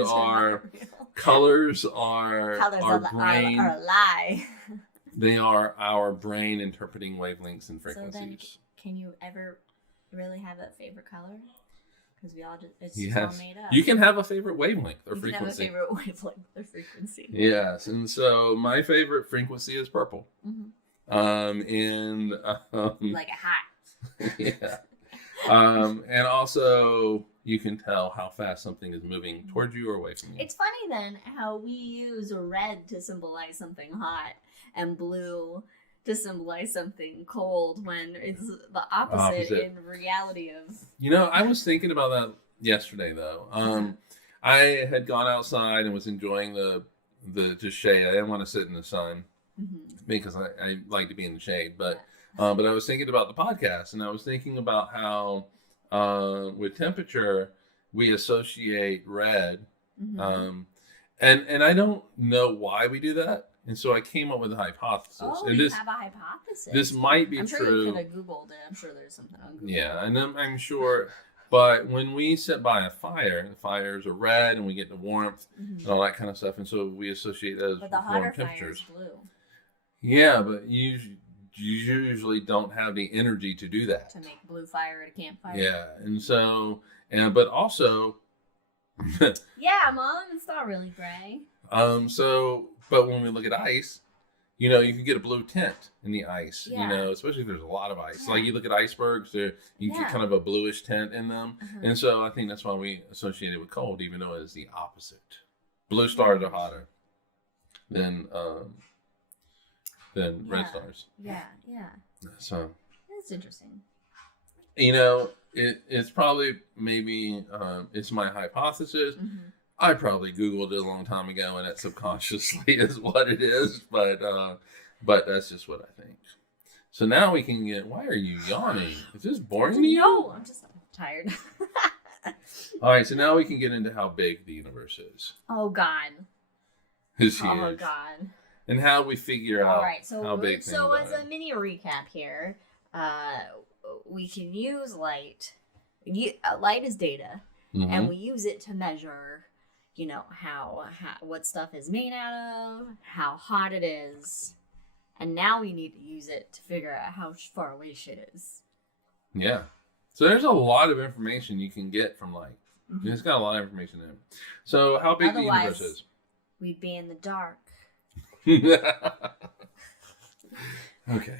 Colors are our brain. Are a lie. They are our brain interpreting wavelengths and frequencies. So then, can you ever really have a favorite color? Because we all it's Yes. all made up. You can have a favorite wavelength or you frequency. can have a favorite wavelength or frequency. Yes, and so my favorite frequency is purple. Mm-hmm. Like a hat. Yeah. And also you can tell how fast something is moving towards you or away from you. It's funny then how we use red to symbolize something hot and blue to symbolize something cold when it's the opposite in reality of... I was thinking about that yesterday though. I had gone outside and was enjoying the shade. I didn't want to sit in the sun because I like to be in the shade, but I was thinking about the podcast, and I was thinking about how with temperature we associate red, and I don't know why we do that, and so I came up with a hypothesis. Oh, and you have a hypothesis. This might be I'm true. sure you could have Googled it. I'm sure there's something on Google. Yeah, and I'm sure. But when we sit by a fire, the fires are red, and we get the warmth and all that kind of stuff, and so we associate those with warm temperatures. But the hotter fire is blue. Yeah, but you usually don't have the energy to do that. To make blue fire at a campfire. Yeah, and so, but also... yeah, Mom, it's not really gray. But when we look at ice, you can get a blue tint in the ice, Yeah. Especially if there's a lot of ice. Yeah. Like you look at icebergs, you can get kind of a bluish tint in them. And so I think that's why we associate it with cold, even though it is the opposite. Blue stars are hotter than red stars. Yeah. So That's interesting. it's probably maybe it's my hypothesis. I probably Googled it a long time ago, and that subconsciously is what it is. But that's just what I think. So now we can get. Why are you yawning? Is this boring to you? No, I'm just tired. All right, so now we can get into how big the universe is. Oh God. It's huge. Oh God. And how we figure out All right, how big things are. as a mini recap here, we can use light. Light is data, and we use it to measure, how what stuff is made out of, how hot it is, and now we need to use it to figure out how far away shit is. Yeah. So there's a lot of information you can get from light. It's got a lot of information in it. So how big the universe is? We'd be in the dark. Okay.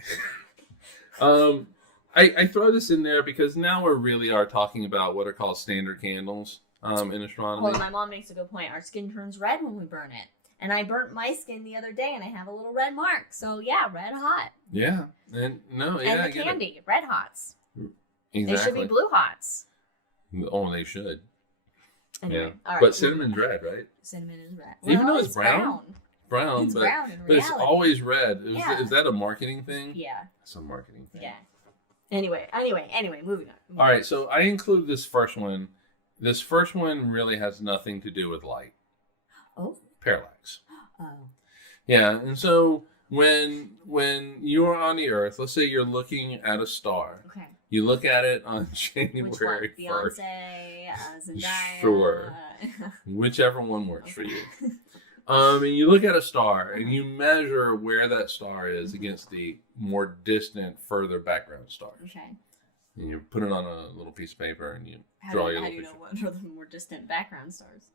I throw this in there because now we really are talking about what are called standard candles. in astronomy. Well, my mom makes a good point. Our skin turns red when we burn it. And I burnt my skin the other day, and I have a little red mark. So, yeah, red hot. Yeah. And the candy, red hots. Exactly. They should be blue hots. Oh, they should. Anyway, yeah. all right. But cinnamon's red, right? Cinnamon is red. Even though it's brown. Brown, it's but, brown in but it's reality. always red. Yeah. Is that a marketing thing? Yeah. It's a marketing thing. Yeah. Anyway, moving on. All right, so I include this first one. This first one really has nothing to do with light. Oh. Parallax. Oh. Yeah, and so when you're on the Earth, let's say you're looking at a star. Okay. You look at it on January Which one? 1st. Beyonce, Zendaya. Sure. Whichever one works for you. And you look at a star and you measure where that star is against the more distant, further background stars. Okay. And you put it on a little piece of paper and you draw your little How do you know picture. what are the more distant background stars?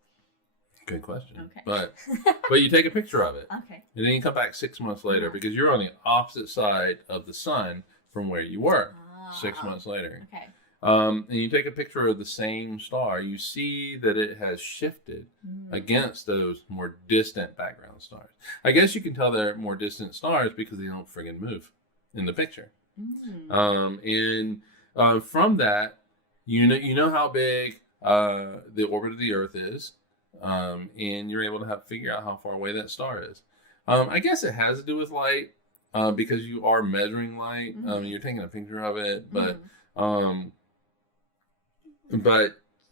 Good question. Okay. But you take a picture of it. Okay. And then you come back 6 months later because you're on the opposite side of the sun from where you were 6 months later. Okay. And you take a picture of the same star, you see that it has shifted against those more distant background stars. I guess you can tell they're more distant stars because they don't friggin' move in the picture. From that, you know how big the orbit of the Earth is, and you're able to figure out how far away that star is. I guess it has to do with light because you are measuring light. You're taking a picture of it, but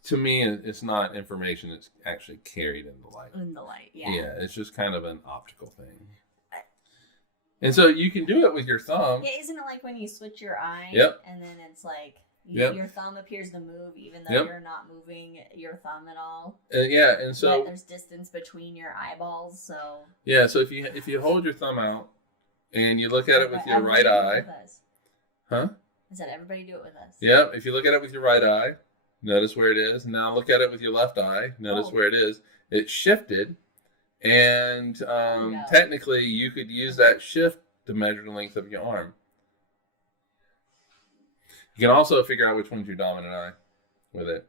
to me, it's not information that's actually carried in the light. In the light, yeah. Yeah, it's just kind of an optical thing. And so you can do it with your thumb. Yeah, isn't it like when you switch your eye? Yep. And then it's like Yep. your thumb appears to move even though you're not moving your thumb at all. Yeah, and so yet there's distance between your eyeballs, so yeah. So if you hold your thumb out and you look at it with your right eye, huh? I said everybody do it with us. Yep. If you look at it with your right eye, notice where it is. Now look at it with your left eye. Notice where it is. It shifted, and technically you could use that shift to measure the length of your arm. You can also figure out which one's your dominant eye with it.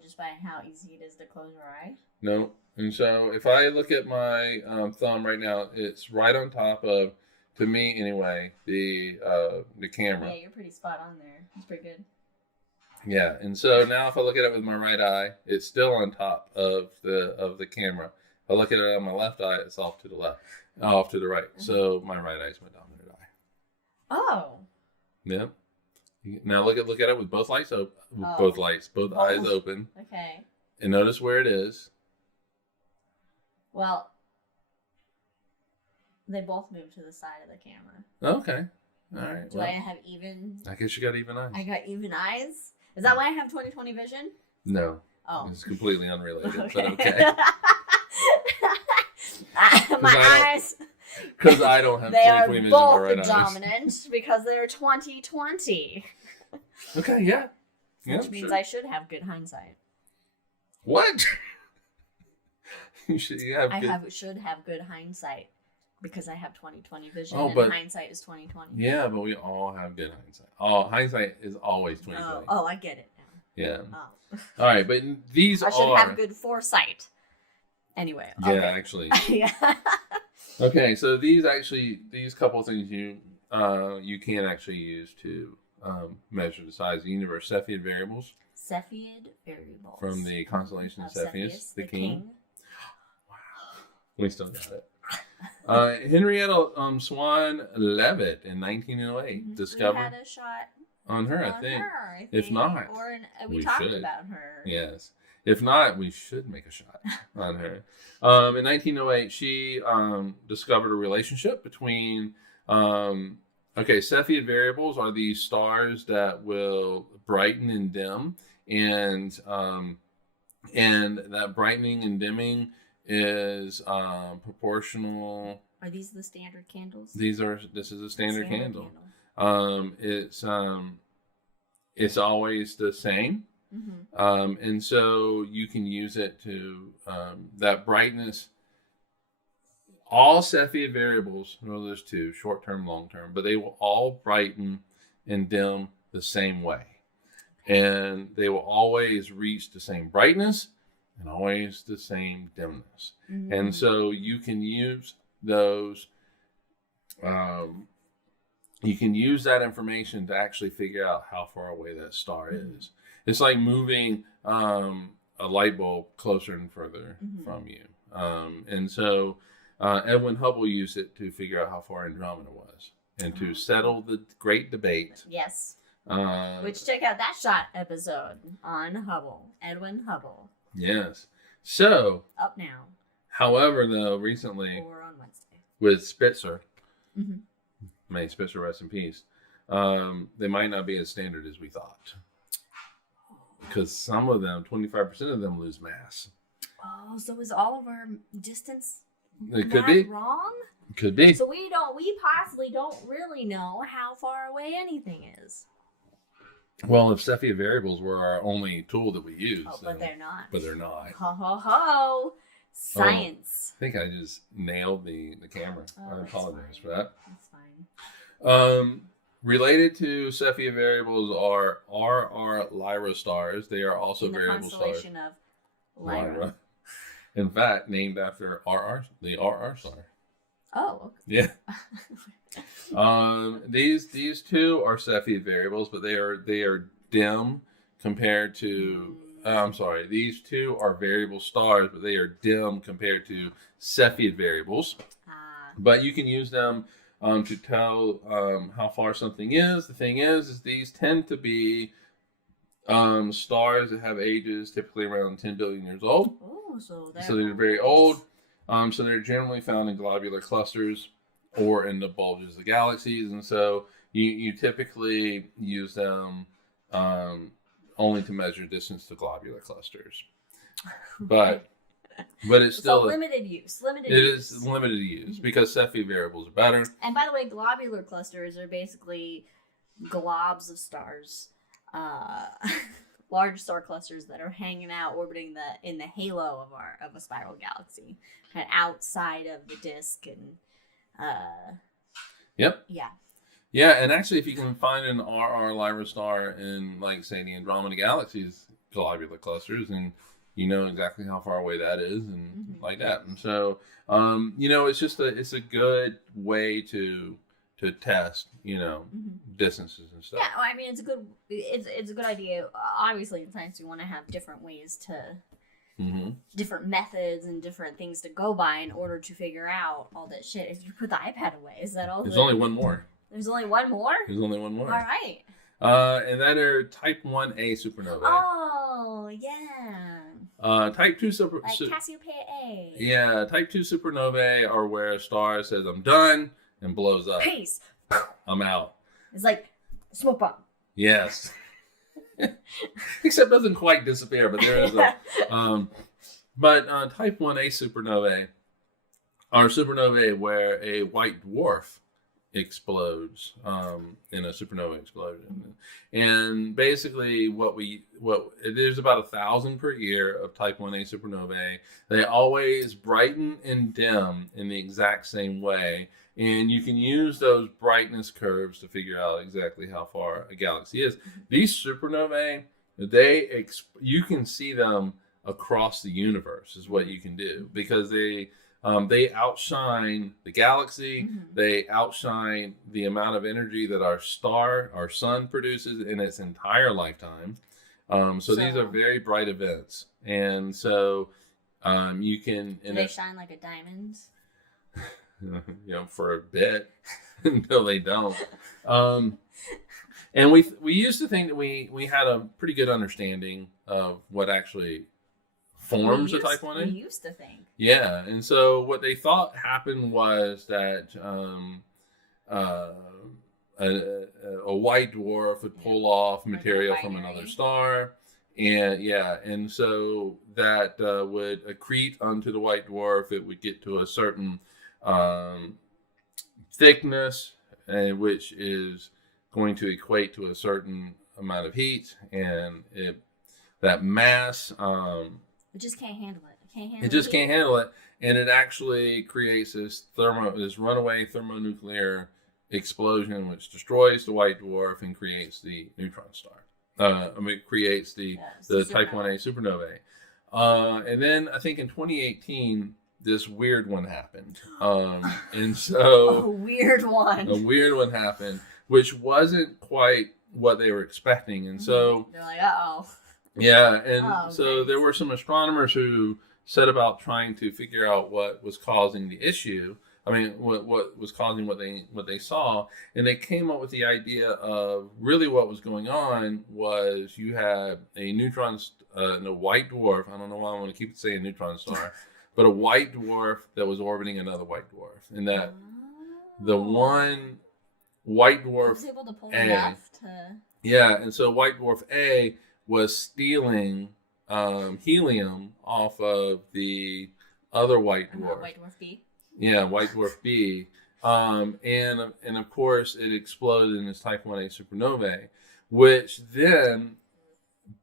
Just by how easy it is to close your eye? No. And so if I look at my thumb right now, it's right on top of, to me anyway, the camera. Yeah, you're pretty spot on there. It's pretty good. Yeah, and so now if I look at it with my right eye, it's still on top of the camera. If I look at it on my left eye, it's off to the left, off to the right. So my right eye is my dominant eye. Oh. Yeah. Now look at it with both lights open, both eyes open. Okay. And notice where it is. Well, they both move to the side of the camera. Okay. All right. Do I have even? I guess you got even eyes. I got even eyes? Is that why I have 20/20 vision? No. Oh. It's completely unrelated, okay. but okay. My eyes. Because I don't have they 20/20 are vision in my both right eyes. dominant because they're 20/20. Okay, yeah. Which means I should have good hindsight. What? You should have good hindsight because I have 20/20 vision and hindsight is 20/20. Yeah, but we all have good hindsight. Oh, hindsight is always 20/20. Oh, I get it now. Yeah. Oh. All right, but these I should have good foresight. Anyway. Yeah, okay. actually. Yeah. Okay, so these couple of things you can actually use to measure the size of the universe. Cepheid variables. Cepheid variables. From the constellation of Cepheus, the king. Wow. We still got it. Henrietta Swan Leavitt in 1908 discovered. We had a shot on her, I think. If not, we talked about her. Yes. If not, we should make a shot on her. In 1908, she discovered a relationship between. Cepheid variables are these stars that will brighten and dim, and that brightening and dimming is proportional. Are these the standard candles? This is a standard candle. It's always the same. Mm-hmm. And so you can use it to that brightness. All Cepheid variables, well, there's two, short term, long term, but they will all brighten and dim the same way. and they will always reach the same brightness and always the same dimness. Mm-hmm. And so you can use those, you can use that information to actually figure out how far away that star is. It's like moving a light bulb closer and further from you. And so Edwin Hubble used it to figure out how far Andromeda was and to settle the great debate. Yes. Which, check out that shot episode on Hubble. Edwin Hubble. Yes. So, up now. However, though, recently, or on Wednesday, with Spitzer, may Spitzer rest in peace, they might not be as standard as we thought. Because some of them, 25% of them lose mass. Oh, so is all of our distance It could be wrong? Could be. So we possibly don't really know how far away anything is. Well, if Cepheid variables were our only tool that we use. Oh, but they're not. But they're not. Ho, ho, ho. Science. I think I just nailed the camera. Oh, I apologize for that. That's fine. Related to Cepheid variables are RR Lyra stars. They are also in the variable stars. constellation of Lyra. In fact, named after the RR star. Oh. Yeah. These two are Cepheid variables, but they are dim compared to. I'm sorry. These two are variable stars, but they are dim compared to Cepheid variables. But you can use them to tell how far something is. The thing is these tend to be stars that have ages typically around 10 billion years old. Oh, so they're very old. So they're generally found in globular clusters or in the bulges of galaxies, and so you typically use them only to measure distance to globular clusters. But it's still limited use. It is limited use because Cepheid variables are better. And by the way, globular clusters are basically globs of stars, large star clusters that are hanging out, orbiting in the halo of a spiral galaxy, kind of outside of the disk, and Yep. Yeah. Yeah, and actually, if you can find an RR Lyra star in, like, say, the Andromeda Galaxy's globular clusters, and you know exactly how far away that is, and like that. And so, it's a good way to test, distances and stuff. Yeah, well, I mean, it's a good idea. Obviously, in science, we want to have different ways to, different methods and different things to go by in order to figure out all that shit. If you put the iPad away, is that all? There's only one more. There's only one more? There's only one more. All right. And that are Type 1a supernovae. Oh, yeah. Type 2 like Cassiopeia A. Yeah, Type 2 supernovae are where a star says, I'm done, and blows up. Peace. I'm out. It's like smoke bomb. Yes. Except it doesn't quite disappear, but there is a... Type 1a supernovae are supernovae where a white dwarf explodes in a supernova explosion, and basically there's about 1,000 per year of Type 1a supernovae. They always brighten and dim in the exact same way, and you can use those brightness curves to figure out exactly how far a galaxy is. These supernovae, you can see them across the universe is what you can do, because they outshine the galaxy. They outshine the amount of energy that our sun produces in its entire lifetime. So these are very bright events. And so you can... Do they shine like a diamond? For a bit until they don't. And we used to think that we had a pretty good understanding of what actually forms a Type 1a. We used to think. Yeah, and so what they thought happened was that a white dwarf would pull off material from another star, and so that would accrete onto the white dwarf. It would get to a certain thickness, which is going to equate to a certain amount of heat, and that mass. It just can't handle it. Can't handle it, and it actually creates this runaway thermonuclear explosion, which destroys the white dwarf and creates the neutron star. it creates the Type 1A supernovae. And then I think in 2018, this weird one happened. And so a weird one happened, which wasn't quite what they were expecting. And so they're like, uh-oh. Yeah, and so there were some astronomers who set about trying to figure out what was causing the issue. I mean, what was causing what they saw, and they came up with the idea of really what was going on was you had a neutron, a white dwarf. I don't know why I want to keep saying neutron star, but a white dwarf that was orbiting another white dwarf, and that the one white dwarf was able to pull enough to. Yeah, and so white dwarf A was stealing helium off of the other white dwarf. White dwarf B. Yeah, white dwarf B. And of course it exploded in this Type 1A supernovae, which then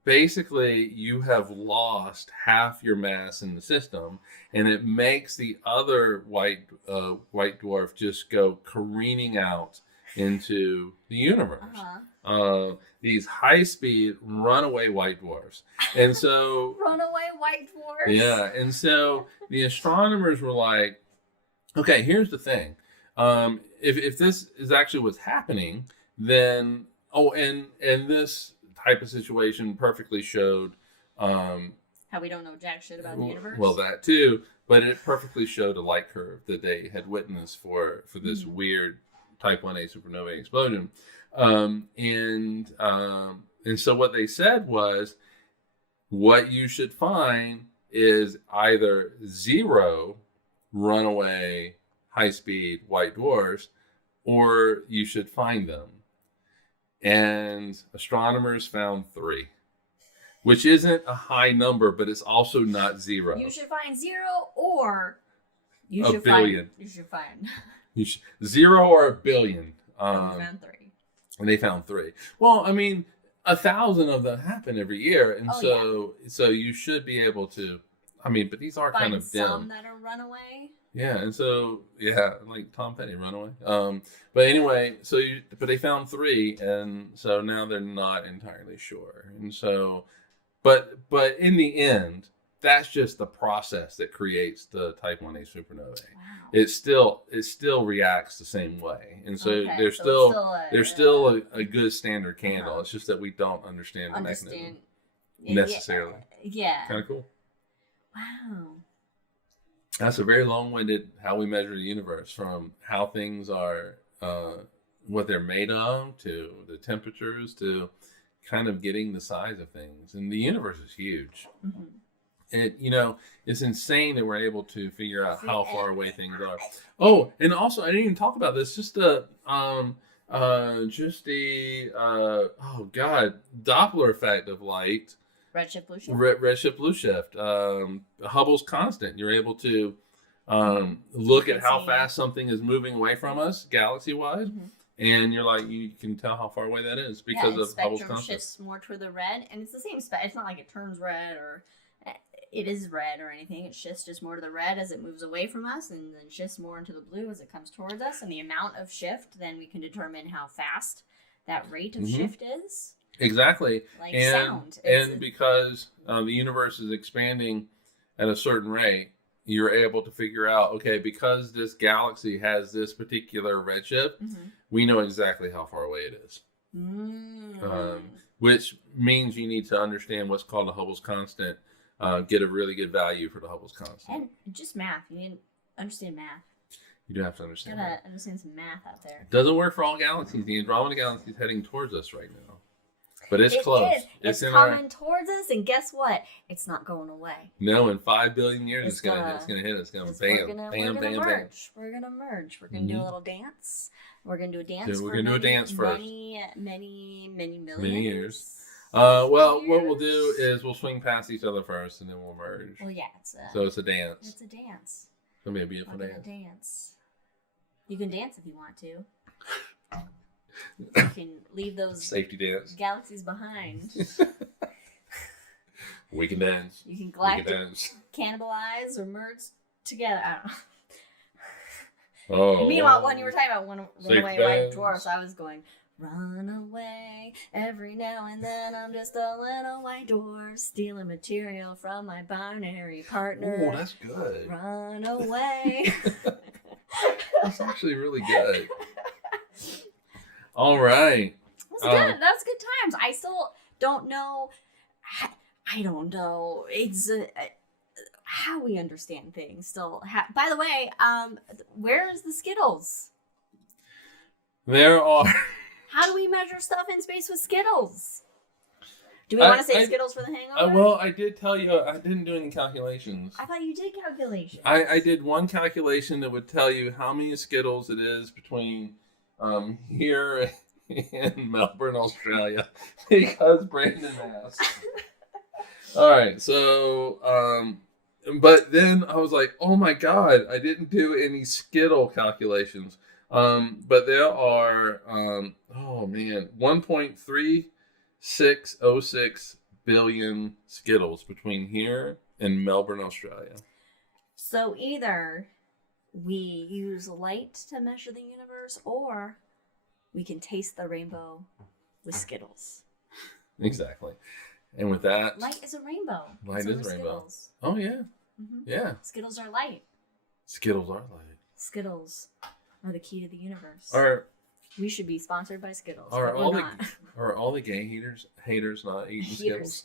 basically you have lost half your mass in the system, and it makes the other white dwarf just go careening out into the universe. These high-speed runaway white dwarfs. And so runaway white dwarfs. Yeah, and so the astronomers were like, okay, here's the thing. If this is actually what's happening, then and this type of situation perfectly showed how we don't know jack shit about the universe. Well, that too, but it perfectly showed a light curve that they had witnessed for this weird Type 1A supernovae explosion. And so what they said was, what you should find is either 0 runaway high-speed white dwarfs, or you should find them. And astronomers found 3, which isn't a high number, but it's also not 0. You should find 0, or you a should billion. Find. You should find 0 or a billion. Found 3. And they found 3. Well, I mean, 1,000 of them happen every year, and so you should be able to. I mean, but these are find kind of dim. Some that are runaway. Yeah, and so like Tom Petty, runaway. But anyway, but they found 3, and so now they're not entirely sure. And so, but in the end, that's just the process that creates the Type 1A supernovae. Wow. It still reacts the same way, and so there's still a good standard candle. It's just that we don't understand the mechanism necessarily. Yeah. Kind of cool. Wow. That's a very long-winded how we measure the universe, from how things are, what they're made of, to the temperatures, to kind of getting the size of things. And the universe is huge. Mm-hmm. It's insane that we're able to figure out how far away things are. Oh, and also I didn't even talk about this. Just the Doppler effect of light. Redshift, blue shift. Redshift, blue shift. Hubble's constant. You're able to look at how fast something is moving away from us, galaxy-wise, and you can tell how far away that is because of Hubble's constant. Spectrum shifts more toward the red, and it's the same It's not like it turns red or it is red or anything. It shifts just more to the red as it moves away from us, and then shifts more into the blue as it comes towards us. And the amount of shift, then we can determine how fast that rate of shift is. Exactly. Like sound. And because the universe is expanding at a certain rate, you're able to figure out, okay, because this galaxy has this particular redshift, we know exactly how far away it is. Which means you need to understand what's called the Hubble's constant, get a really good value for the Hubble's constant. And just math. You need to understand math. You do have to understand You gotta understand some math out there. Doesn't work for all galaxies. The Andromeda galaxy is heading towards us right now. But it's close. It's coming towards us, and guess what? It's not going away. No, in 5 billion years, it's gonna hit. It's gonna bam, bam, bam, bam. We're gonna merge. We're gonna do a little dance. We're gonna do a dance. So we're gonna do a dance first. Many millions. Many years. Well, what we'll do is we'll swing past each other first, and then we'll merge. Well, yeah, so it's a dance. It's a dance. It's gonna be a beautiful dance. You can dance if you want to. You can leave those safety dance galaxies behind. We can dance. You can cannibalize or merge together. I don't know. Meanwhile, when you were talking about runaway white dwarfs, I was going Run away. Every now and then I'm just a little white dwarf stealing material from my binary partner. Oh, that's good. Run away. That's actually really good. All right. That's good. That's good times. I still don't know. I don't know. It's how we understand things. Still. By the way, where is the Skittles? There are. How do we measure stuff in space with Skittles? Do we want to say Skittles for the hangover? Well, I did tell you I didn't do any calculations. I thought you did calculations. I did one calculation that would tell you how many Skittles it is between here in Melbourne, Australia, because Brandon asked. All right, so but then I was like, oh my God, I didn't do any Skittle calculations. But there are 1.3606 billion Skittles between here and Melbourne, Australia. So either we use light to measure the universe, or we can taste the rainbow with Skittles. Exactly. And with that, light is a rainbow. Light so is a rainbow. Skittles. Oh yeah, yeah. Skittles are light. Skittles are light. Skittles are the key to the universe. We should be sponsored by Skittles. Are all the gay haters not eating Skittles?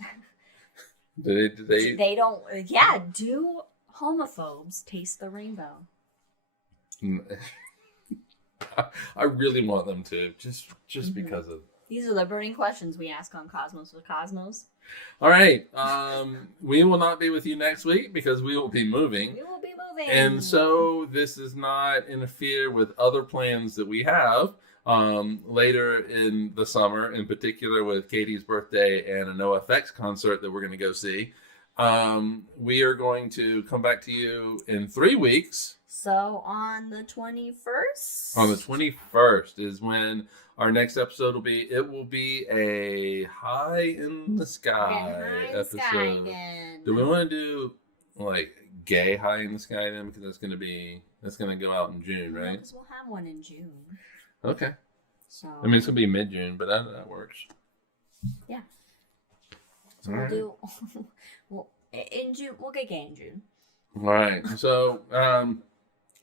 Do they? They don't. Yeah. Do homophobes taste the rainbow? I really want them to, just because of. These are the burning questions we ask on Cosmos with Cosmos. All right. We will not be with you next week because we will be moving. We will be moving. And so this does not interfere with other plans that we have later in the summer, in particular with Katie's birthday and an NoFX concert that we're going to go see. We are going to come back to you in 3 weeks. So on the 21st? On the 21st is when our next episode will be. It will be a High in the Sky episode. Do we want to do like gay High in the Sky then? Because that's going to go out in June, right? Because we'll have one in June. Okay. So I mean, it's going to be mid-June, but that works. Yeah. So we'll do. Well, in June, we'll get gay in June. All right. So,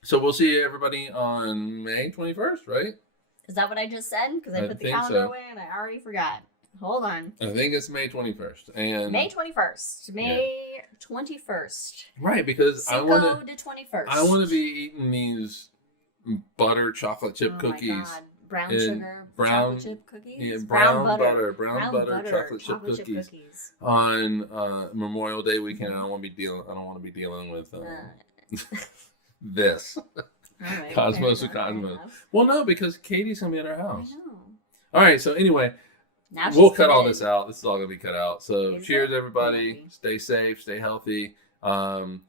so we'll see everybody on May 21st, right? Is that what I just said? Because I put the calendar away and I already forgot. Hold on. I think it's May 21st. And May 21st. May 21st. Right, because I want to be eating these butter chocolate chip cookies. My God. Brown sugar chocolate chip cookies? Yeah, brown butter chocolate chip cookies. On Memorial Day weekend. I don't want to be dealing with this. Right, Cosmos with Cosmos. Well, no, because Katie's going to be at our house. I know. All right, so anyway, we'll cut all this out. This is all going to be cut out. So cheers, everybody. Stay safe. Stay healthy.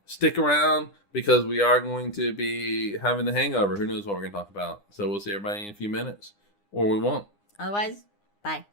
Stick around because we are going to be having the hangover. Who knows what we're going to talk about. So we'll see everybody in a few minutes. Or we won't. Otherwise, bye.